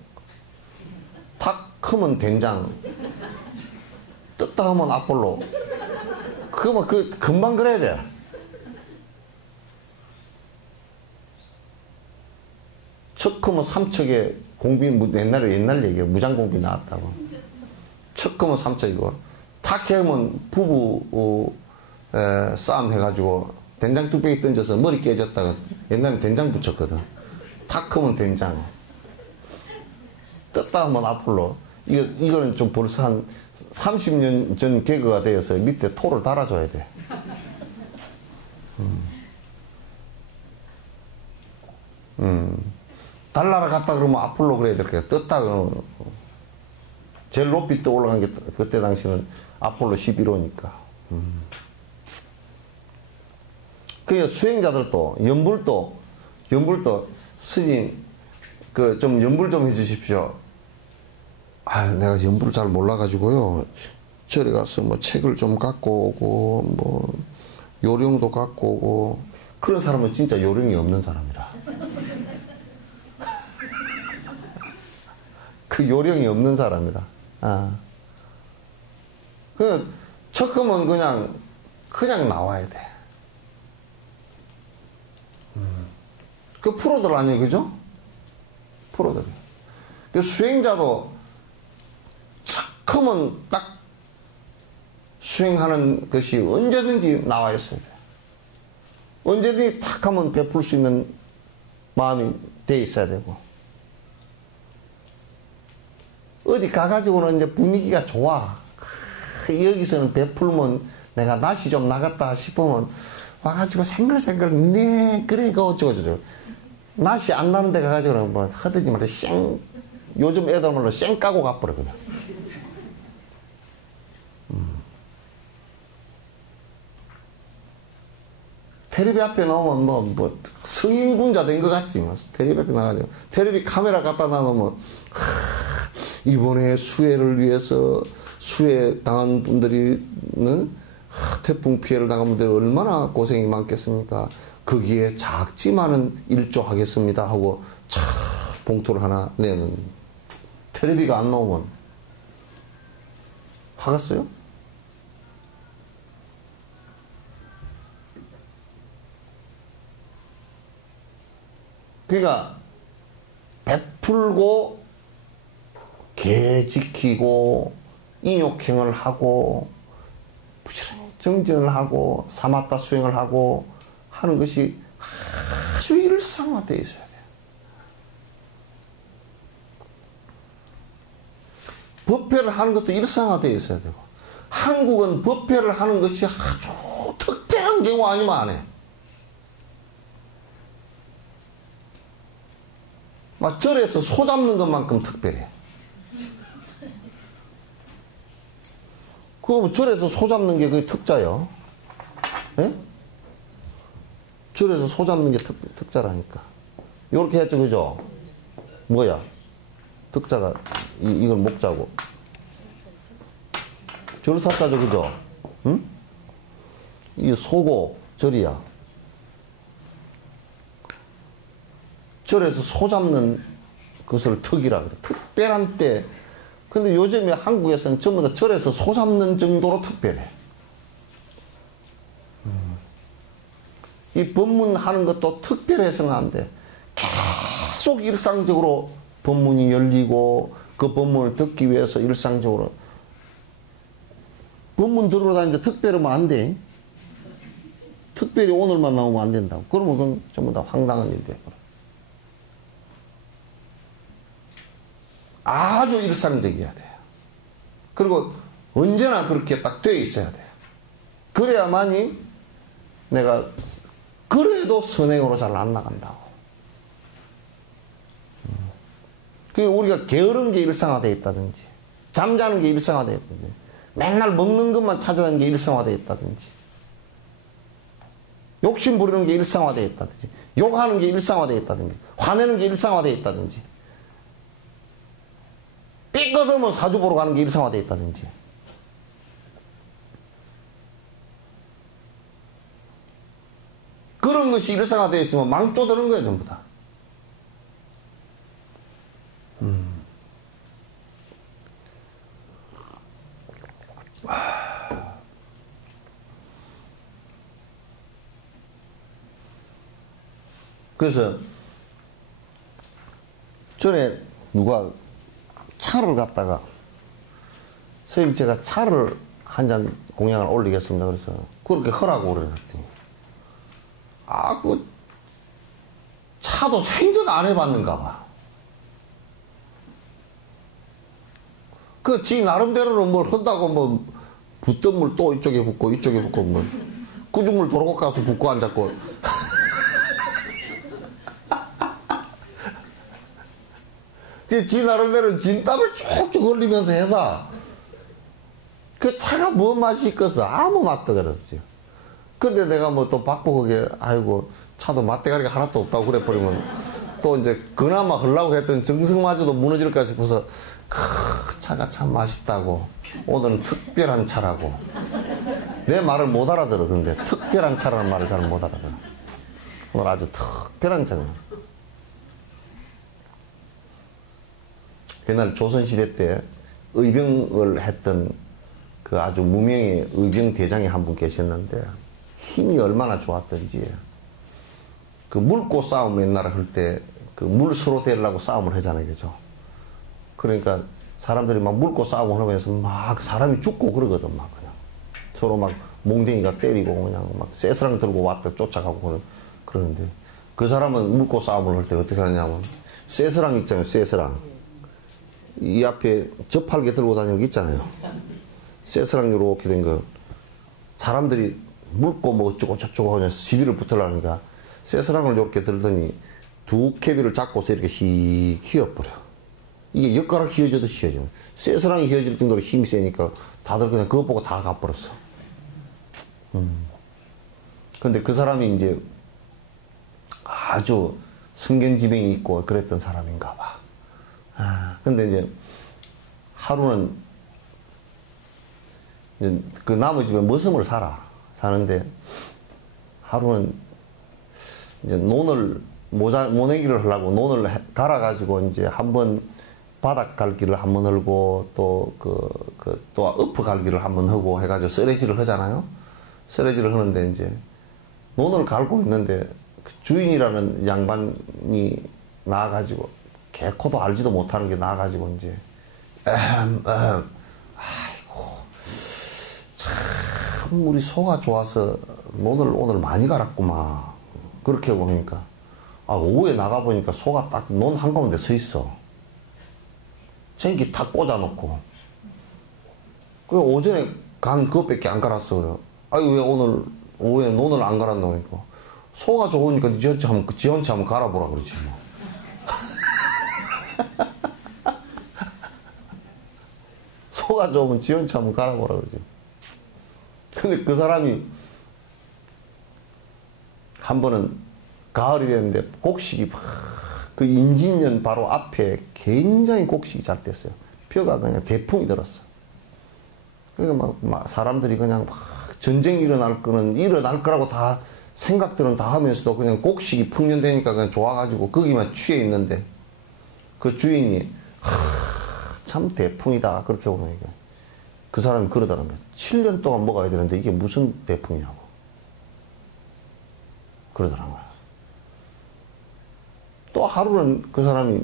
탁 하면 된장, 뜯다 하면 아폴로. 그러면 금방 그래야 돼. 척 하면 삼척에 공비, 옛날 얘기예요. 무장공비 나왔다고. 척 하면 삼척이고, 탁 하면 부부, 싸움 해가지고, 된장 뚝배기 던져서 머리 깨졌다가, 옛날에 된장 붙였거든. 탁 하면 된장. 떴다 하면 아폴로. 이거는 좀 벌써 한 30년 전 개그가 되어서 밑에 토를 달아줘야 돼. 달나라 갔다 그러면 아폴로 그래야 될 거야. 떴다 그러면. 제일 높이 떠 올라간 게 그때 당시는 아폴로 11호니까. 그러니까 수행자들도, 연불도, 스님, 좀 연불 좀 해주십시오. 내가 연불을 잘 몰라가지고요. 절에 가서 뭐 책을 좀 갖고 오고, 뭐, 요령도 갖고 오고, 그런 사람은 진짜 요령이 없는 사람이라. 그 요령이 없는 사람이라. 척하면 그냥 나와야 돼. 그 프로들 아니에요, 그죠? 프로들이. 그 수행자도 척하면 딱 수행하는 것이 언제든지 나와 있어야 돼. 언제든지 탁 하면 베풀 수 있는 마음이 돼 있어야 되고. 어디 가가지고는 이제 분위기가 좋아. 여기서는 베풀면 내가 낯이 좀 나갔다 싶으면 와가지고 생글생글, 네, 그래, 그거 어쩌고저쩌고. 낯이 안 나는 데 가가지고는 뭐 하더니 말이야, 요즘 애들 말로 쌩 까고 가버리거든. 텔레비 앞에 나오면 뭐 성인군자 된 것 같지. 텔레비 앞에 나가지고. 텔레비 카메라 갖다 놔놓으면, 이번에 수해를 위해서 수해 당한 분들이 태풍 피해를 당한 분들이 얼마나 고생이 많겠습니까? 거기에 작지만은 일조하겠습니다 하고 참 봉투를 하나 내는 텔레비가 안 나오면 하겠어요? 그러니까 베풀고 개 지키고 인욕행을 하고 부지런히 정진을 하고 사마타 수행을 하고 하는 것이 아주 일상화되어 있어야 돼요. 법회를 하는 것도 일상화되어 있어야 되고 한국은 법회를 하는 것이 아주 특별한 경우 아니면 안 해. 막 절에서 소 잡는 것만큼 특별해. 그 절에서 소 잡는 게 그게 특자요. 예? 절에서 소 잡는 게 특자라니까. 요렇게 했죠, 그죠? 뭐야? 특자가 이걸 목자고. 절사자죠, 그죠? 응? 이 소고 절이야. 절에서 소 잡는 것을 특이라 그래. 특별한 때. 근데 요즘에 한국에서는 전부 다 절에서 소 잡는 정도로 특별해. 이 법문하는 것도 특별해서는 안 돼. 계속 일상적으로 법문이 열리고 그 법문을 듣기 위해서 일상적으로 법문 들으러 다니는데 특별하면 안 돼. 특별히 오늘만 나오면 안 된다고. 그러면 그건 전부 다 황당한 일이 돼버려. 아주 일상적이어야 돼요. 그리고 언제나 그렇게 딱 돼 있어야 돼요. 그래야만이 내가 그래도 선행으로 잘 안 나간다고. 그게 우리가 게으른 게 일상화되어 있다든지 잠자는 게 일상화되어 있다든지 맨날 먹는 것만 찾아다니는 게 일상화되어 있다든지 욕심 부리는 게 일상화되어 있다든지 욕하는 게 일상화되어 있다든지 화내는 게 일상화되어 있다든지 삐끗하면 사주 보러 가는 게 일상화되어 있다든지 그런 것이 일상화되어 있으면 망조드는 거예요, 전부 다. 그래서 전에 누가 차를 갖다가 선생님 제가 차를 한 잔 공양을 올리겠습니다. 그래서 그렇게 하라고 그랬더니 그 차도 생전 안 해봤는가 봐. 그 지 나름대로는 뭘 한다고 뭐 붓던 물 또 이쪽에 붓고 이쪽에 붓고 뭐 꾸중물 도로고 가서 붓고 앉았고 지 나름대로 진땀을 쭉쭉 흘리면서 해서 그 차가 뭐 맛이 있겠어? 아무 맛도 그렇지. 근데 내가 뭐 또 박복하게 아이고 차도 맛대가리가 하나도 없다고 그래버리면 또 이제 그나마 하려고 했던 정성마저도 무너질까 싶어서 그 차가 참 맛있다고 오늘은 특별한 차라고 내 말을 못 알아들어. 그런데 특별한 차라는 말을 잘 못 알아들어. 오늘 아주 특별한 차가. 옛날 조선시대 때 의병을 했던 그 아주 무명의 의병 대장이 한 분 계셨는데 힘이 얼마나 좋았던지 그 물고 싸움 옛날에 할 때 그 물 서로 대려고 싸움을 하잖아요, 그죠? 그러니까 사람들이 막 물고 싸움을 하면서 막 사람이 죽고 그러거든, 막 그냥 서로 막 몽댕이가 때리고 그냥 막 쇠스랑 들고 왔다 쫓아가고 그러는데 그 사람은 물고 싸움을 할 때 어떻게 하냐면 쇠스랑 있잖아요, 쇠스랑 이 앞에 저팔계 들고 다니는 게 있잖아요. 쇠스랑 이렇게 된 거 사람들이 물고 뭐 어쩌고 저쩌고 하면서 시비를 붙으려니까 쇠스랑을 이렇게 들더니 두 캐비를 잡고서 이렇게 씩 휘어버려. 이게 엿가락 휘어져도 휘어져. 쇠스랑이 휘어질 정도로 힘이 세니까 다들 그냥 그거 보고 다 가버렸어. 근데 그 사람이 이제 아주 성견지병이 있고 그랬던 사람인가 봐. 근데 이제 하루는 이제 그 나머집에 머슴을 사는데 하루는 이제 논을 모내기를 하려고 논을 갈아가지고 이제 한번 바닥 갈기를 한번 하고 또 또 엎어 갈기를 한번 하고 해가지고 쓰레기를 하잖아요. 쓰레기를 하는데 이제 논을 갈고 있는데 그 주인이라는 양반이 나와가지고 개코도 알지도 못하는 게 나와가지고 이제 아이고 참 우리 소가 좋아서 논을 오늘 많이 갈았구만 그렇게 보니까 오후에 나가보니까 소가 딱 논 한가운데 서 있어. 전기 탁 꽂아놓고 그 오전에 간 그것밖에 안 갈았어. 그래. 왜 오늘 오후에 논을 안 갈았나 그러니까 소가 좋으니까 지 혼자 한번 갈아보라 그러지 뭐. 소가 좋으면 지 혼자 한번 갈아보라 그러지. 근데 그 사람이 한 번은 가을이 됐는데 곡식이 그 임진년 바로 앞에 굉장히 곡식이 잘 됐어요. 벼가 그냥 대풍이 들었어. 그러니까 막 사람들이 그냥 막 전쟁이 일어날 거라고 다 생각들은 다 하면서도 그냥 곡식이 풍년되니까 그냥 좋아가지고 거기만 취해 있는데 그 주인이 참 대풍이다 그렇게 보면 그 사람이 그러더라는 거야. 7년 동안 먹어야 되는데 이게 무슨 대풍이냐고 그러더라는 거야. 또 하루는 그 사람이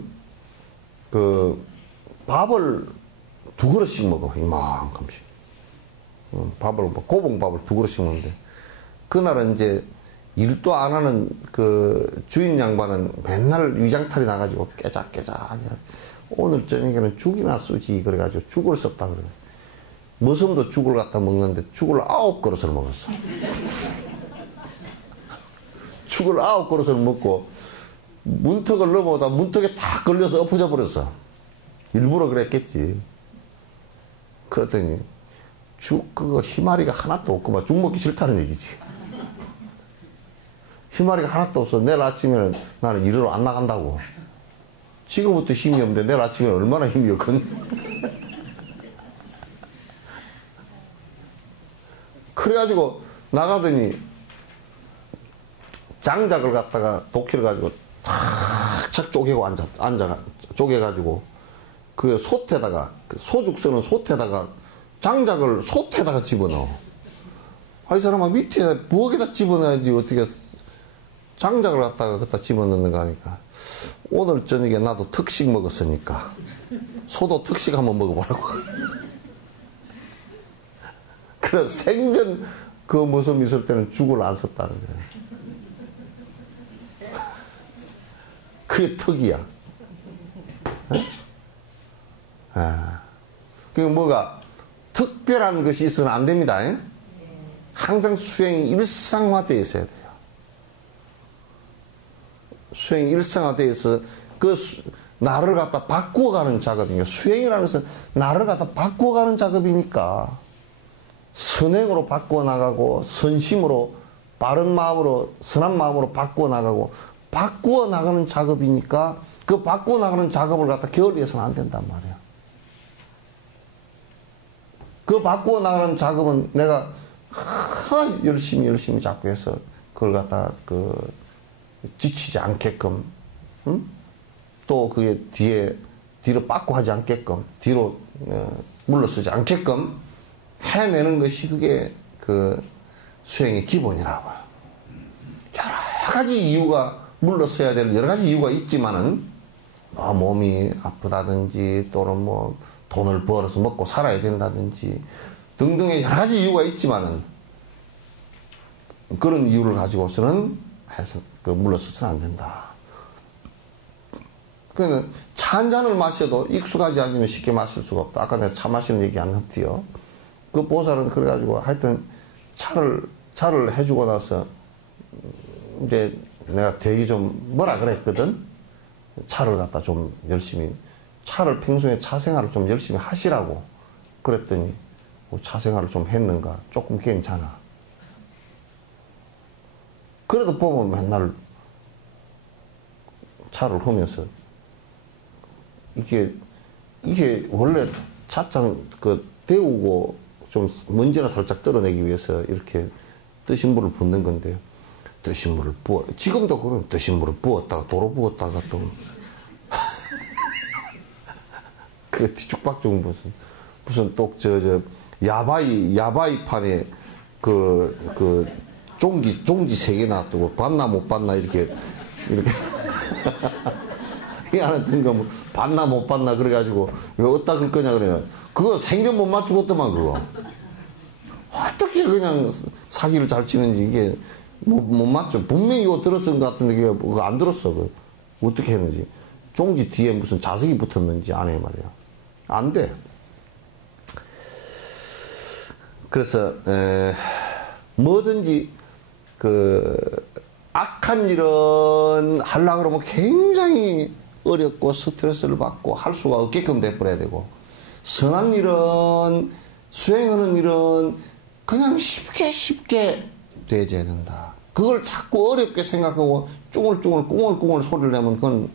그 밥을 2그릇씩 먹어. 이만큼씩. 고봉밥을 2그릇씩 먹는데 그날은 이제 일도 안 하는 그 주인 양반은 맨날 위장탈이 나가지고 깨작깨작 오늘 저녁에는 죽이나 쓰지 그래가지고 죽을 썼다 그래. 머슴도 죽을 갖다 먹는데 죽을 9그릇을 먹었어. 죽을 9그릇을 먹고 문턱을 넘어오다 문턱에 탁 걸려서 엎어져 버렸어. 일부러 그랬겠지. 그랬더니 그거 희마리가 하나도 없고 막 죽 먹기 싫다는 얘기지. 희마리가 하나도 없어. 내일 아침에는 나는 일하러 안 나간다고. 지금부터 힘이 없는데 내일 아침에 얼마나 힘이 없거든. 그래가지고 나가더니 장작을 갖다가 도끼를 가지고 탁착 쪼개고 쪼개가지고 그 솥에다가 소죽 쓰는 솥에다가 장작을 솥에다가 집어넣어. 이 사람아 밑에 부엌에다 집어넣어야지 어떻게 장작을 갖다가 갖다 집어넣는가 하니까 오늘 저녁에 나도 특식 먹었으니까 소도 특식 한번 먹어보라고. 그래서 생전 그 모습 있을 때는 죽을 안 썼다는 거예요. 그게 턱이야. 그게 뭐가 특별한 것이 있으면 안 됩니다. 항상 수행이 일상화되어 있어야 돼요. 수행이 일상화되어 있어 나를 갖다 바꾸어가는 작업이니까 수행이라는 것은 나를 갖다 바꾸어가는 작업이니까 선행으로 바꾸어 나가고 선심으로 바른 마음으로 선한 마음으로 바꾸어 나가고 바꾸어 나가는 작업이니까 그 바꾸어 나가는 작업을 갖다 게을리해서는 안 된단 말이야. 그 바꾸어 나가는 작업은 내가 열심히 자꾸 해서 그걸 갖다 지치지 않게끔 또 그게 뒤로 빠꾸 하지 않게끔 뒤로 물러서지 않게끔 해내는 것이 그게 그 수행의 기본이라고요. 여러 가지 이유가 물러서야 될 여러 가지 이유가 있지만은 몸이 아프다든지 또는 뭐 돈을 벌어서 먹고 살아야 된다든지 등등의 여러 가지 이유가 있지만은 그런 이유를 가지고서는 물러서서는 안 된다. 그러니까 차 한 잔을 마셔도 익숙하지 않으면 쉽게 마실 수가 없다. 아까 내가 차 마시는 얘기 안 했지요. 그 보살은 그래가지고 하여튼 차를 해주고 나서 이제 내가 되게 좀 뭐라 그랬거든. 차를 갖다 좀 열심히 차를 평소에 차 생활을 좀 열심히 하시라고 그랬더니 차 생활을 좀 했는가 조금 괜찮아. 그래도 보면 맨날 차를 하면서 이게 원래 차창 데우고 좀 먼지나 살짝 떨어내기 위해서 이렇게 뜨신 물을 붓는 건데요. 뜨신 물을 부어, 지금도 그런 뜨신 물을 부었다가 도로 부었다가 또 그 뒤죽박죽 무슨 또 야바이 판에 종지 3개 놔두고 봤나 못 봤나 이렇게 이 안에 든 거 뭐 봤나 못 봤나 그래가지고 왜 어디다 글 거냐 그래요. 그거 생전 못 맞추겠더만 그거. 어떻게 그냥 사기를 잘 치는지 이게 못 맞죠. 분명히 이거 들었을 것 같은데 그거 안 들었어. 어떻게 했는지. 종지 뒤에 무슨 자석이 붙었는지 안에 말이야. 안 돼. 그래서 뭐든지 악한 일은 하려고 그러면 굉장히 어렵고 스트레스를 받고 할 수가 없게끔 돼버려야 되고, 선한 일은 수행하는 일은 그냥 쉽게 되져야 된다. 그걸 자꾸 어렵게 생각하고 꿍얼꿍얼 소리를 내면 그건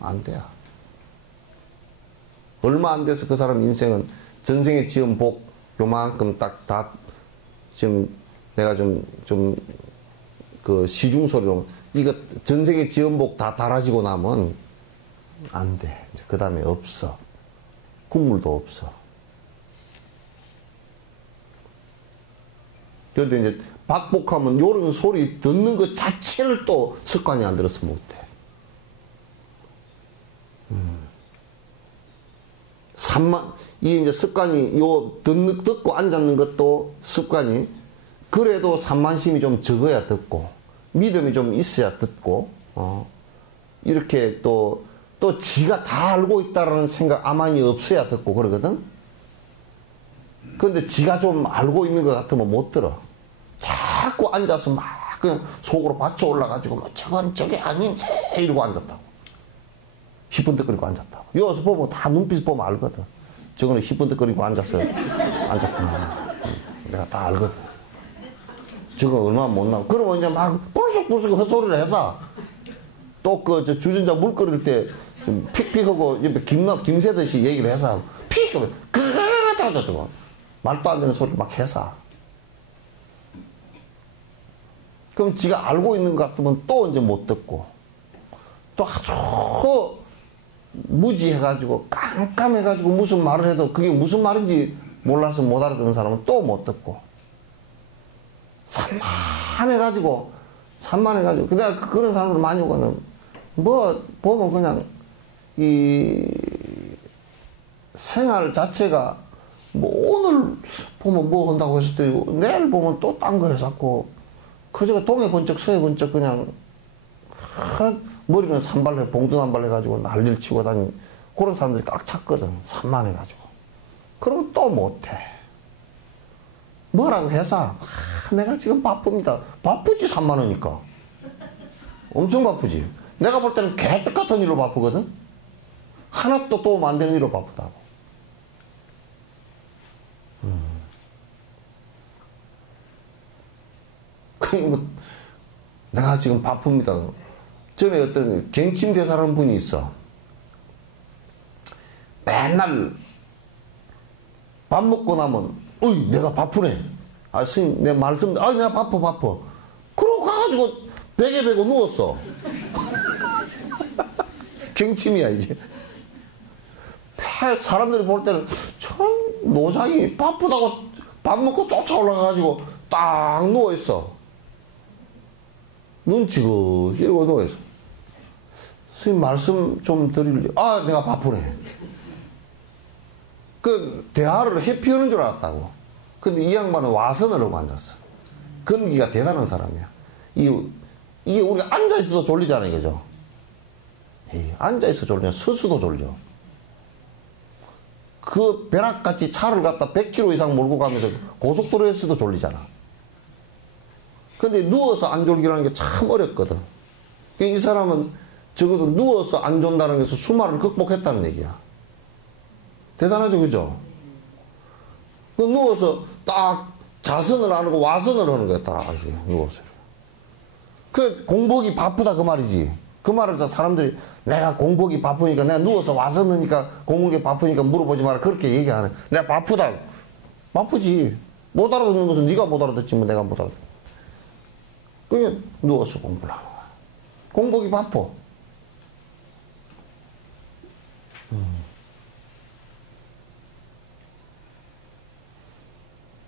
안 돼요. 얼마 안 돼서 그 사람 인생은 전생에 지은 복 요만큼 딱 다 지금 내가 시중소리로 이거 전생에 지은 복 다 달아지고 나면 안 돼. 그 다음에 없어. 국물도 없어. 그런데 이제 박복하면 요런 소리 듣는 것 자체를 또 습관이 안 들어서 못해. 이 이제 습관이 듣고 앉았는 것도 습관이, 그래도 산만심이 좀 적어야 듣고, 믿음이 좀 있어야 듣고, 이렇게 또 지가 다 알고 있다라는 생각 아만이 없어야 듣고 그러거든? 근데 지가 좀 알고 있는 것 같으면 못 들어. 자꾸 앉아서 막 그냥 속으로 받쳐 올라가지고 뭐 저건 저게 아닌데 이러고 앉았다고. 희번뜩거리고 앉았다고. 여기서 보면 다 눈빛 보면 알거든. 저거는 희번뜩거리고 앉았구나. 내가 다 알거든. 저거 얼마나 못나고. 그러면 이제 막 불쑥불쑥 헛소리를 해서 또 주전자 물 끓일 때 좀 픽픽하고 김 새듯이 얘기를 해서 픽! 저거 말도 안 되는 소리를 막 해서. 그럼 지가 알고 있는 것 같으면 또 이제 못 듣고, 또 아주 무지해가지고 깜깜해가지고 무슨 말을 해도 그게 무슨 말인지 몰라서 못 알아듣는 사람은 또 못 듣고, 산만해가지고 근데 그런 사람들 많이 오거든. 뭐 보면 그냥 이 생활 자체가 뭐 오늘 보면 뭐 한다고 했을 때 내일 보면 또 딴 거 해서 그저가 동해 번쩍 서해 번쩍 그냥 머리는 산발해 봉도 산발해가지고 난리를 치고 다니는 그런 사람들이 꽉 찼거든. 산만해가지고. 그러면 또 못해. 뭐라고 해서 내가 지금 바쁩니다. 바쁘지 산만하니까. 엄청 바쁘지. 내가 볼 때는 개떡 같은 일로 바쁘거든. 하나도 도움 안 되는 일로 바쁘다고. 뭐 내가 지금 바쁩니다. 전에 어떤 갱침 대사라는 분이 있어. 맨날 밥 먹고 나면 어이 내가 바쁘네. 아 스님 내 말씀 내가 바빠. 그러고 가가지고 베개 베고 누웠어. 갱침이야 이게. 사람들이 볼 때는 참 노장이 바쁘다고 밥 먹고 쫓아올라가가지고 딱 누워있어. 눈 지그시 이러고 누워있어. 스님 말씀 좀 드리려고. 내가 바쁘네. 대화를 회피하는 줄 알았다고. 근데 이 양반은 와선을 하고 앉았어. 근기가 대단한 사람이야. 이게 우리가 앉아있어도 졸리잖아 이거죠. 앉아있어 졸려. 서서도 졸려. 그 벼락같이 차를 갖다 100km 이상 몰고 가면서 고속도로에서도 졸리잖아. 근데 누워서 안 졸기라는 게 참 어렵거든. 이 사람은 적어도 누워서 안 존다는 것에서 수마를 극복했다는 얘기야. 대단하죠, 그죠? 누워서 딱 자선을 안 하고 와선을 하는 거야, 딱 이렇게 누워서. 공복이 바쁘다 그 말이지. 그 말을 사람들이 내가 공복이 바쁘니까 내가 누워서 와서 넣으니까 공복이 바쁘니까 물어보지 마라 그렇게 얘기하는. 내가 바쁘다. 바쁘지. 못 알아듣는 것은 네가 못 알아듣지 뭐 내가 못 알아듣. 그냥 누워서 공부를 하는 거야. 공복이 바빠.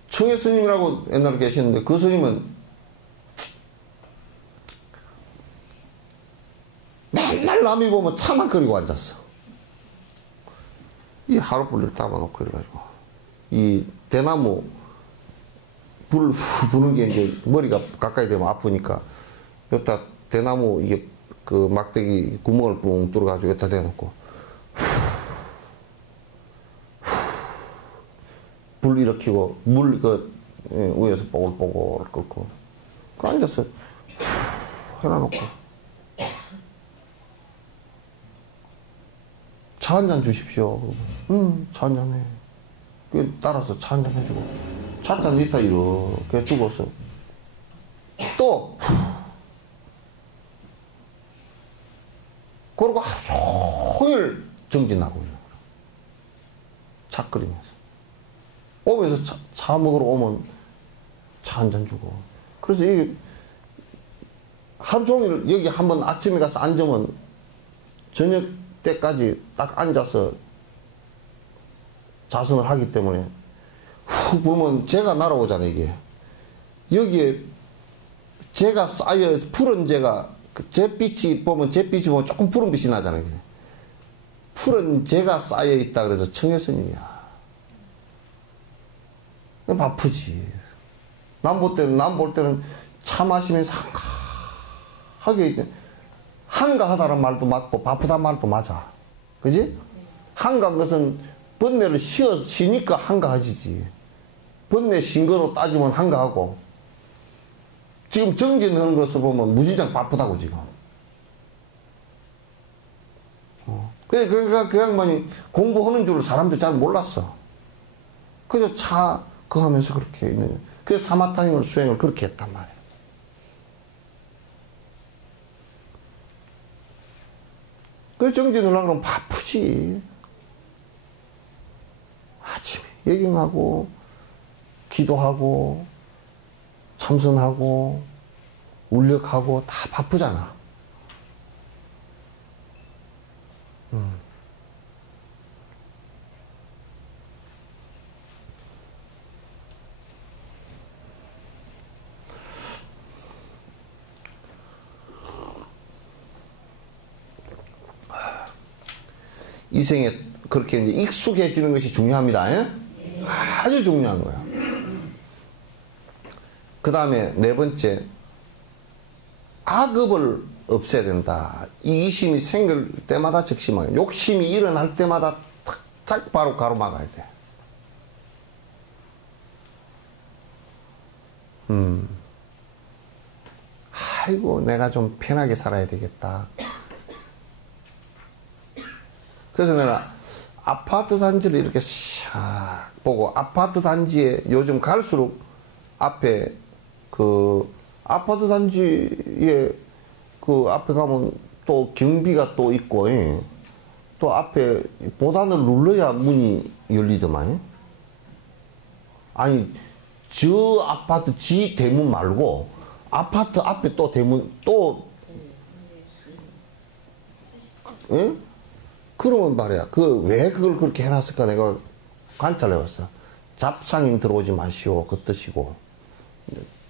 청해 스님이라고 옛날에 계셨는데 그 스님은 맨날 남이 보면 차만 끓이고 앉았어. 이 하룻불을 담아놓고 이래가지고 이 대나무 불 부는 게 이제 머리가 가까이 되면 아프니까 여기다 대나무 이게 그 막대기 구멍을 뿡 뚫어가지고 여기다 대놓고 불 일으키고 물 그 위에서 뽀글뽀글 끓고 그 앉아서 해놔놓고 차 한잔 주십시오. 차 한잔 해. 그 따라서 차 한잔 해주고 찻잔 밑에 이렇게 죽었어. 또 그러고 하루 종일 정진하고 있는 거야. 차 끓이면서. 오면서 차 먹으러 오면 차 한 잔 주고. 그래서 이게 하루 종일 여기 한번 아침에 가서 앉으면 저녁 때까지 딱 앉아서 자선을 하기 때문에 후 불면 재가 날아오잖아요, 이게. 여기에 재가 쌓여, 푸른 재가, 잿빛이 보면 조금 푸른 빛이 나잖아요. 푸른 재가 쌓여 있다 그래서 청해 스님이야. 바쁘지. 남 볼 때는 차 마시면서 한가하게 이제 한가하다는 말도 맞고 바쁘다는 말도 맞아. 그지? 한가한 것은 번뇌를 쉬니까 한가하지지. 번뇌 쉰 거로 따지면 한가하고 지금 정진하는 것을 보면 무진장 바쁘다고 지금. 그러니까 그 양반이 공부하는 줄을 사람들이 잘 몰랐어. 그래서 차 그거 하면서 그렇게 있는. 그래서 사마타임을 수행을 그렇게 했단 말이야. 그 정진을 하면 바쁘지. 아침에 예경하고 기도하고 참선하고 울력하고 다 바쁘잖아. 이 생에 그렇게 이제 익숙해지는 것이 중요합니다. 예? 아주 중요한 거예요. 그 다음에 네 번째, 악업을 없애야 된다. 이기심이 생길 때마다 적심하게, 욕심이 일어날 때마다 탁탁 바로 가로막아야 돼. 아이고 내가 좀 편하게 살아야 되겠다. 그래서 내가 아파트 단지를 이렇게 샥 보고, 아파트 단지에 요즘 갈수록 앞에 그 아파트 단지에 그 앞에 가면 또 경비가 또 있고, 또 앞에 보단을 눌러야 문이 열리더만. 아니 저 아파트 지 대문 말고 아파트 앞에 또 대문 또, 예? 그러면 말이야. 왜 그걸 그렇게 해놨을까 내가 관찰해봤어. 잡상인 들어오지 마시오. 그 뜻이고.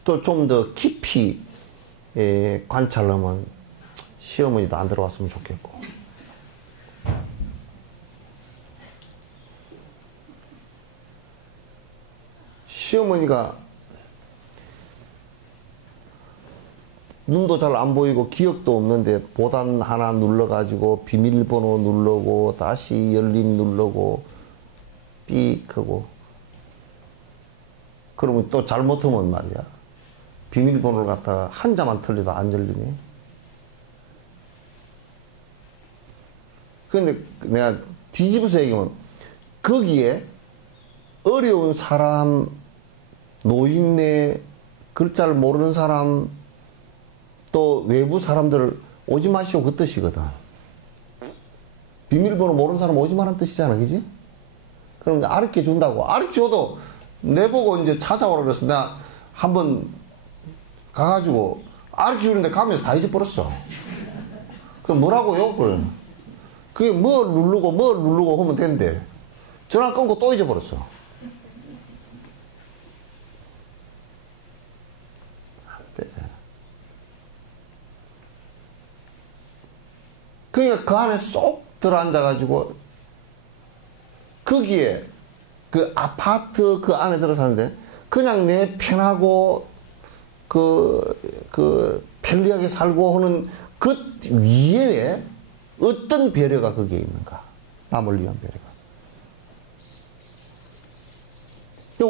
또 좀 더 깊이 관찰하면 시어머니도 안 들어왔으면 좋겠고. 시어머니가 눈도 잘 안 보이고 기억도 없는데 보단 하나 눌러가지고 비밀번호 누르고 다시 열림 누르고 삑 하고, 그러면 또 잘못하면 말이야 비밀번호를 갖다가 한자만 틀려도 안 열리네. 근데 내가 뒤집어서 얘기하면 거기에 어려운 사람, 노인네, 글자를 모르는 사람, 또 외부 사람들을 오지 마시오 그 뜻이거든. 비밀번호 모르는 사람 오지 마라는 뜻이잖아, 그지? 그럼 알게 준다고. 알게 줘도 내보고 이제 찾아오라 그랬어. 내가 한번 가가지고 알게 주는데 가면서 다 잊어버렸어. 그럼 뭐라고요? 그래. 그게 뭘 누르고 하면 된대. 전화 끊고 또 잊어버렸어. 안 돼. 그러니까 그 안에 쏙 들어앉아가지고 거기에 그 아파트 그 안에 들어 사는데 그냥 내 편하고 편리하게 살고 하는 그 위에 어떤 배려가 거기에 있는가? 남을 위한 배려가.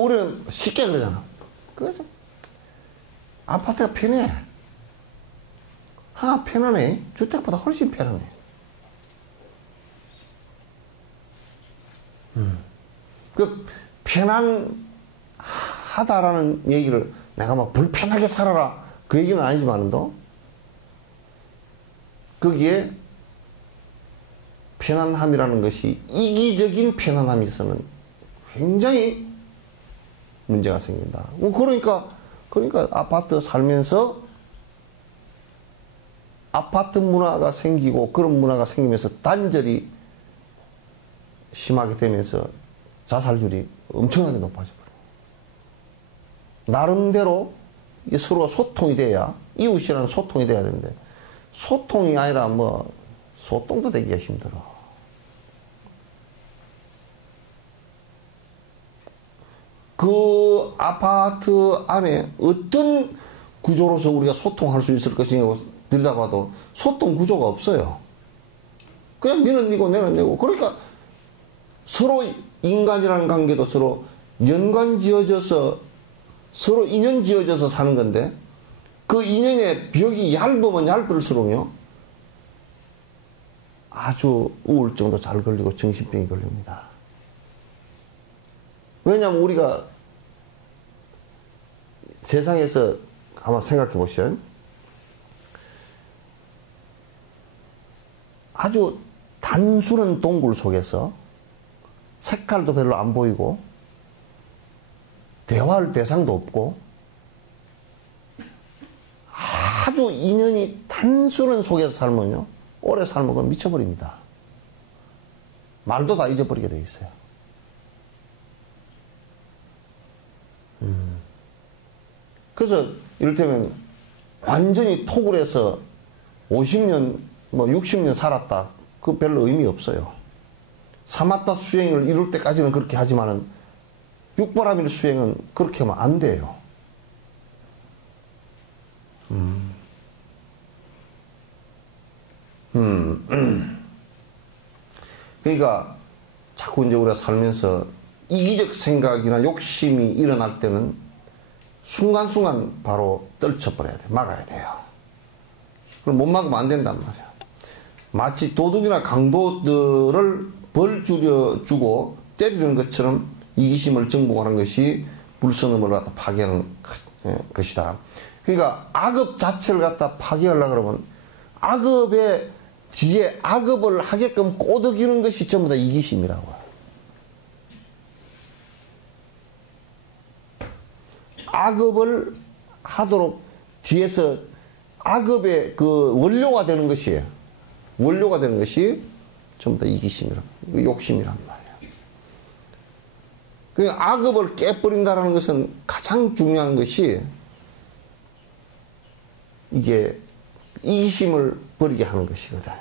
우리는 쉽게 그러잖아. 그래서 아파트가 편해. 편하네. 주택보다 훨씬 편하네. 그 편안하다라는 얘기를 내가 막 불편하게 살아라 그 얘기는 아니지만도 거기에 편안함이라는 것이 이기적인 편안함이 있으면 굉장히 문제가 생긴다. 그러니까 아파트 살면서 아파트 문화가 생기고 그런 문화가 생기면서 단절이 심하게 되면서 자살률이 엄청나게 높아져 버려요. 나름대로 서로 소통이 돼야 이웃이라는 소통이 돼야 되는데 소통이 아니라 소통도 되기가 힘들어. 그 아파트 안에 어떤 구조로서 우리가 소통할 수 있을 것이냐고 들여다봐도 소통 구조가 없어요. 그냥 니는 니고 내는 내고. 그러니까 서로 인간이라는 관계도 서로 연관 지어져서 서로 인연 지어져서 사는 건데 그 인연의 벽이 얇으면 얇을수록요 아주 우울증도 잘 걸리고 정신병이 걸립니다. 왜냐하면 우리가 세상에서 한번 생각해 보시죠. 아주 단순한 동굴 속에서 색깔도 별로 안 보이고 대화할 대상도 없고 아주 인연이 단순한 속에서 살면요 오래 살면 그건 미쳐버립니다. 말도 다 잊어버리게 돼 있어요. 그래서 이를테면 완전히 토굴에서 50년 60년 살았다. 그 별로 의미 없어요. 사마타 수행을 이룰 때까지는 그렇게 하지만은 육바라밀 수행은 그렇게 하면 안 돼요. 그러니까 자꾸 이제 우리가 살면서 이기적 생각이나 욕심이 일어날 때는 순간순간 바로 떨쳐버려야 돼. 막아야 돼요. 그걸 못 막으면 안 된단 말이야. 마치 도둑이나 강도들을 벌 주고 때리는 것처럼 이기심을 정복하는 것이 불선음을 갖다 파괴하는 것이다. 그러니까 악업 자체를 갖다 파괴하려고 그러면 악업의 뒤에 악업을 하게끔 꼬드기는 것이 전부 다 이기심이라고요. 악업을 하도록 뒤에서 악업의 그 원료가 되는 것이에요. 원료가 되는 것이 전부 다 이기심이란, 욕심이란 말이에요. 그 악업을 깨버린다는 것은 가장 중요한 것이 이게 이기심을 버리게 하는 것이거든요.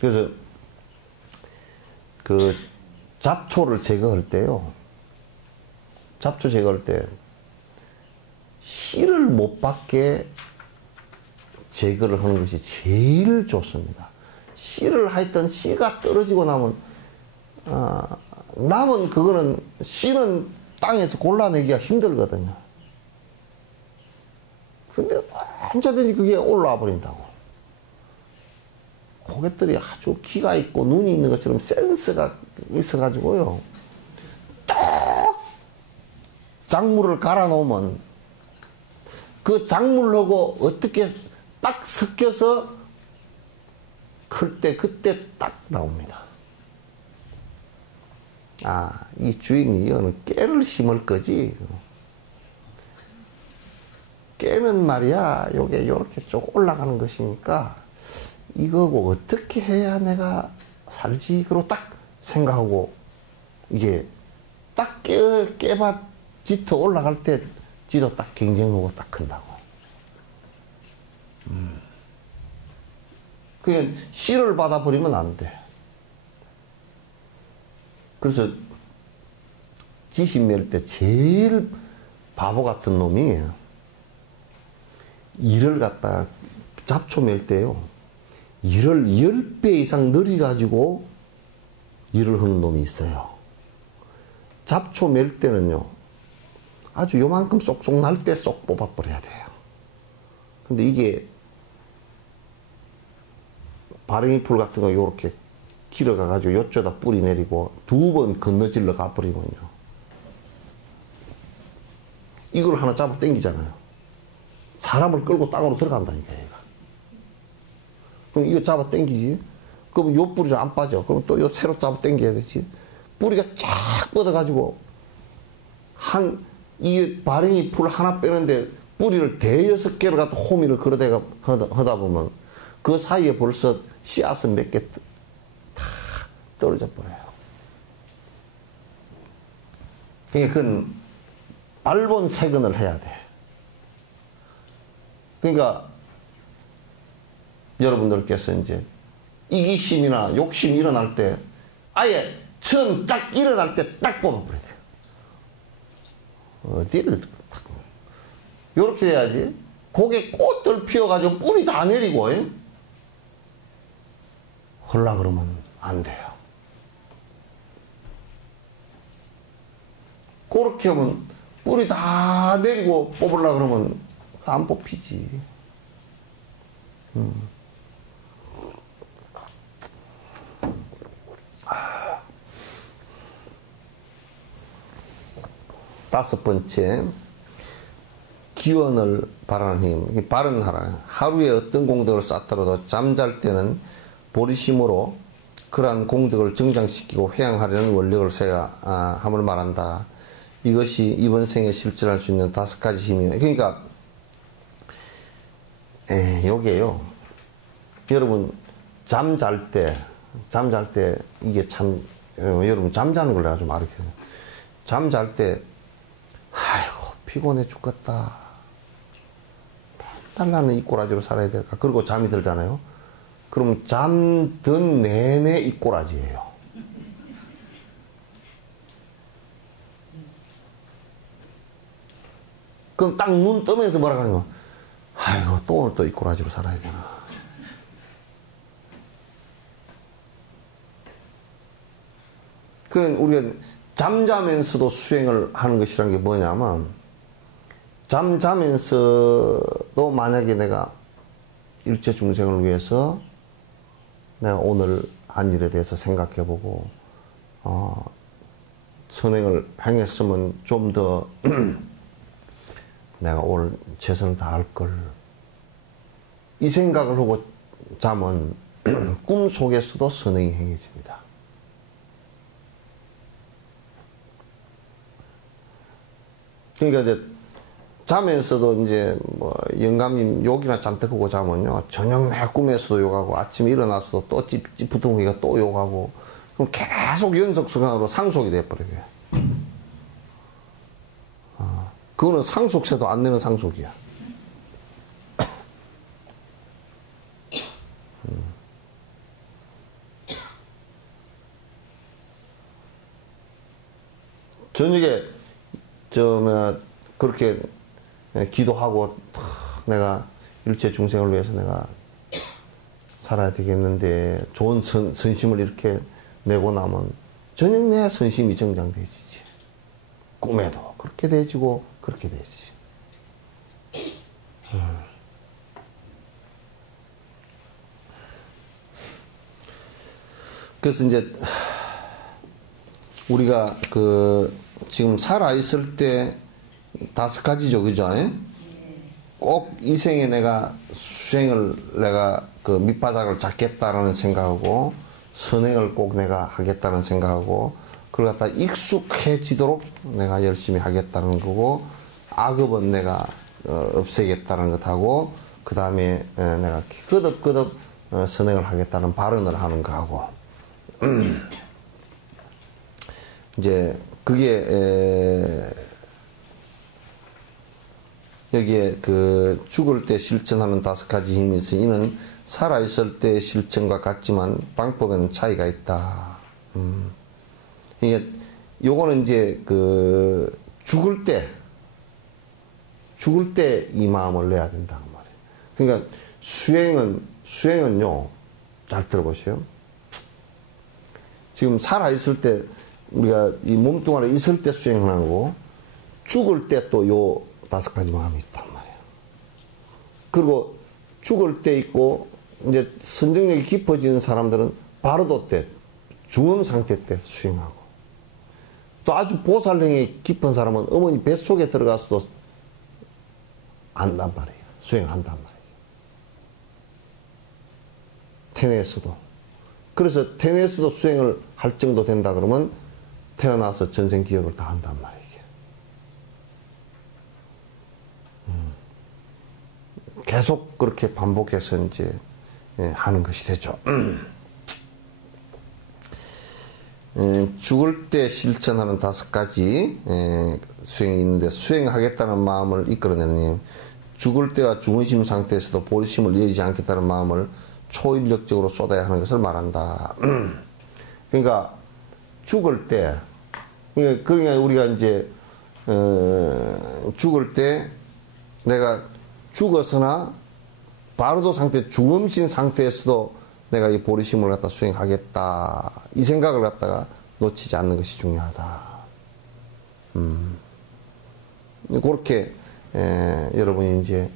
그래서 그 잡초를 제거할 때요. 잡초 제거할 때 씨를 못 받게 제거를 하는 것이 제일 좋습니다. 씨를 하여튼 씨가 떨어지고 나면 남은 그거는 씨는 땅에서 골라내기가 힘들거든요. 근데 언제든지 그게 올라와 버린다고. 고객들이 아주 기가 있고 눈이 있는 것처럼 센스가 있어가지고요. 딱 작물을 갈아 놓으면 그 작물하고 어떻게 딱 섞여서 클 때 그때 딱 나옵니다. 아, 이 주인이 이거는 깨를 심을 거지. 깨는 말이야, 요게 요렇게 쭉 올라가는 것이니까 이거고 어떻게 해야 내가 살지? 그러고 딱 생각하고 이게 딱 깨밭 짙어 올라갈 때 지도 딱 경쟁하고 딱 큰다고. 그냥 씨를 받아버리면 안 돼. 그래서 지시 맬 때 제일 바보 같은 놈이 일을 갖다가 잡초 맬 때요. 일을 10배 이상 늘려가지고 일을 하는 놈이 있어요. 잡초 맬 때는요. 아주 요만큼 쏙쏙 날 때 쏙 뽑아버려야 돼요. 근데 이게 바랭이 풀 같은 거 요렇게 길어가가지고 요쪽에다 뿌리 내리고 2번 건너질러 가버리면요. 이걸 하나 잡아 당기잖아요. 사람을 끌고 땅으로 들어간다니까, 얘가. 그럼 이거 잡아 당기지? 그럼 요 뿌리를 안 빠져. 그럼 또 요 새로 잡아 당겨야 되지? 뿌리가 쫙 뻗어가지고, 이 바랭이 풀 하나 빼는데 뿌리를 대여섯 개를 갖다 호미를 걸어대가 하다 보면 그 사이에 벌써 씨앗은 몇 개 다 떨어져 버려요. 그건 발본 세근을 해야 돼. 그러니까 여러분들께서 이제 이기심이나 욕심이 일어날 때 아예 처음 딱 일어날 때 딱 뽑아버려야 돼요. 어디를 딱. 요렇게 해야지. 고개 꽃들 피어가지고 뿌리 다 내리고 헐라 그러면 안 돼요. 그렇게 하면 뿌리 다 내리고 뽑으려고 그러면 안 뽑히지. 다섯 번째, 기원을 바라는 힘. 바른 하라. 하루에 어떤 공덕을 쌓더라도 잠잘 때는 보리심으로 그러한 공덕을 정장시키고 회양하려는 원력을 써야 함을 말한다. 이것이 이번 생에 실천할 수 있는 5가지 힘이에요. 그러니까 요게요. 여러분 잠잘 때 이게 참 여러분 잠자는 걸 내가 좀 가르쳐요. 잠잘 때 아이고 피곤해 죽겠다. 맨날 나는 이 꼬라지로 살아야 될까. 그리고 잠이 들잖아요. 그러면 잠든 내내 이 꼬라지예요. 그럼 딱 눈 뜨면서 뭐라 하는 거. 아이고 또 오늘 또 이 꼬라지로 살아야 되나. 그 우리가 잠자면서도 수행을 하는 것이라는 게 뭐냐면, 잠자면서도 만약에 내가 일체 중생을 위해서 내가 오늘 한 일에 대해서 생각해보고 선행을 행했으면 좀 더 내가 오늘 최선을 다할 걸, 이 생각을 하고 자면 꿈 속에서도 선행이 행해집니다. 그러니까 이제 자면서도 이제 뭐 영감님 욕이나 잔뜩 하고 자면요, 저녁 내 꿈에서도 욕하고 아침에 일어나서도 또 찌푸둥이가 또 욕하고, 그럼 계속 연속수강으로 상속이 돼버려요. 그거는 상속세도 안 내는 상속이야. 저녁에 그렇게 기도하고 내가 일체 중생을 위해서 내가 살아야 되겠는데 좋은 선심을 이렇게 내고 나면 저녁 내야 선심이 정장되지지. 꿈에도 그렇게 되지고 그렇게 되지. 그래서 이제 우리가 지금 살아있을 때 5가지죠, 그죠? 꼭 이 생에 내가 수행을 내가 그 밑바닥을 잡겠다라는 생각하고 선행을 꼭 내가 하겠다는 생각하고 그걸 갖다 익숙해지도록 내가 열심히 하겠다는 거고 악업은 내가 없애겠다는 것하고 그 다음에 내가 끄덕끄덕 선행을 하겠다는 발언을 하는 거하고 이제 그게 여기에 그 죽을 때 실천하는 5가지 힘이 있으니 이는 살아있을 때 실천과 같지만 방법에는 차이가 있다. 이게 요거는 이제 그 죽을 때 이 마음을 내야 된다는 말이에요. 그러니까 수행은요, 잘 들어보세요. 지금 살아있을 때 우리가 이 몸뚱아리 있을 때 수행하는 거고 죽을 때 또 요 5가지 마음이 있단 말이에요. 그리고 죽을 때 있고 이제 선정력이 깊어지는 사람들은 바로도 때 중음 상태 때 수행하고 또 아주 보살력이 깊은 사람은 어머니 뱃속에 들어가서도 안단 말이에요. 수행을 한단 말이에요. 태내에서도. 그래서 태내에서도 수행을 할 정도 된다 그러면 태어나서 전생 기억을 다 한단 말이에요. 계속 그렇게 반복해서 이제 하는 것이 되죠. 죽을 때 실천하는 5가지 수행이 있는데 수행하겠다는 마음을 이끌어내는 힘, 죽을 때와 중의심 상태에서도 보리심을 이어지지 않겠다는 마음을 초인력적으로 쏟아야 하는 것을 말한다. 그러니까 죽을 때, 그러니까 우리가 이제 죽을 때 내가 죽어서나 바로도 상태, 중음신 상태에서도 내가 이 보리심을 갖다 수행하겠다. 이 생각을 갖다가 놓치지 않는 것이 중요하다. 그렇게, 여러분이 이제,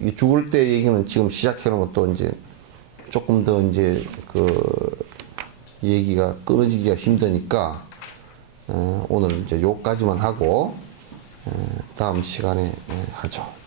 이 죽을 때 얘기는 지금 시작해놓은 것도 이제 조금 더 이제 얘기가 끊어지기가 힘드니까, 오늘 이제 요까지만 하고, 다음 시간에 하죠.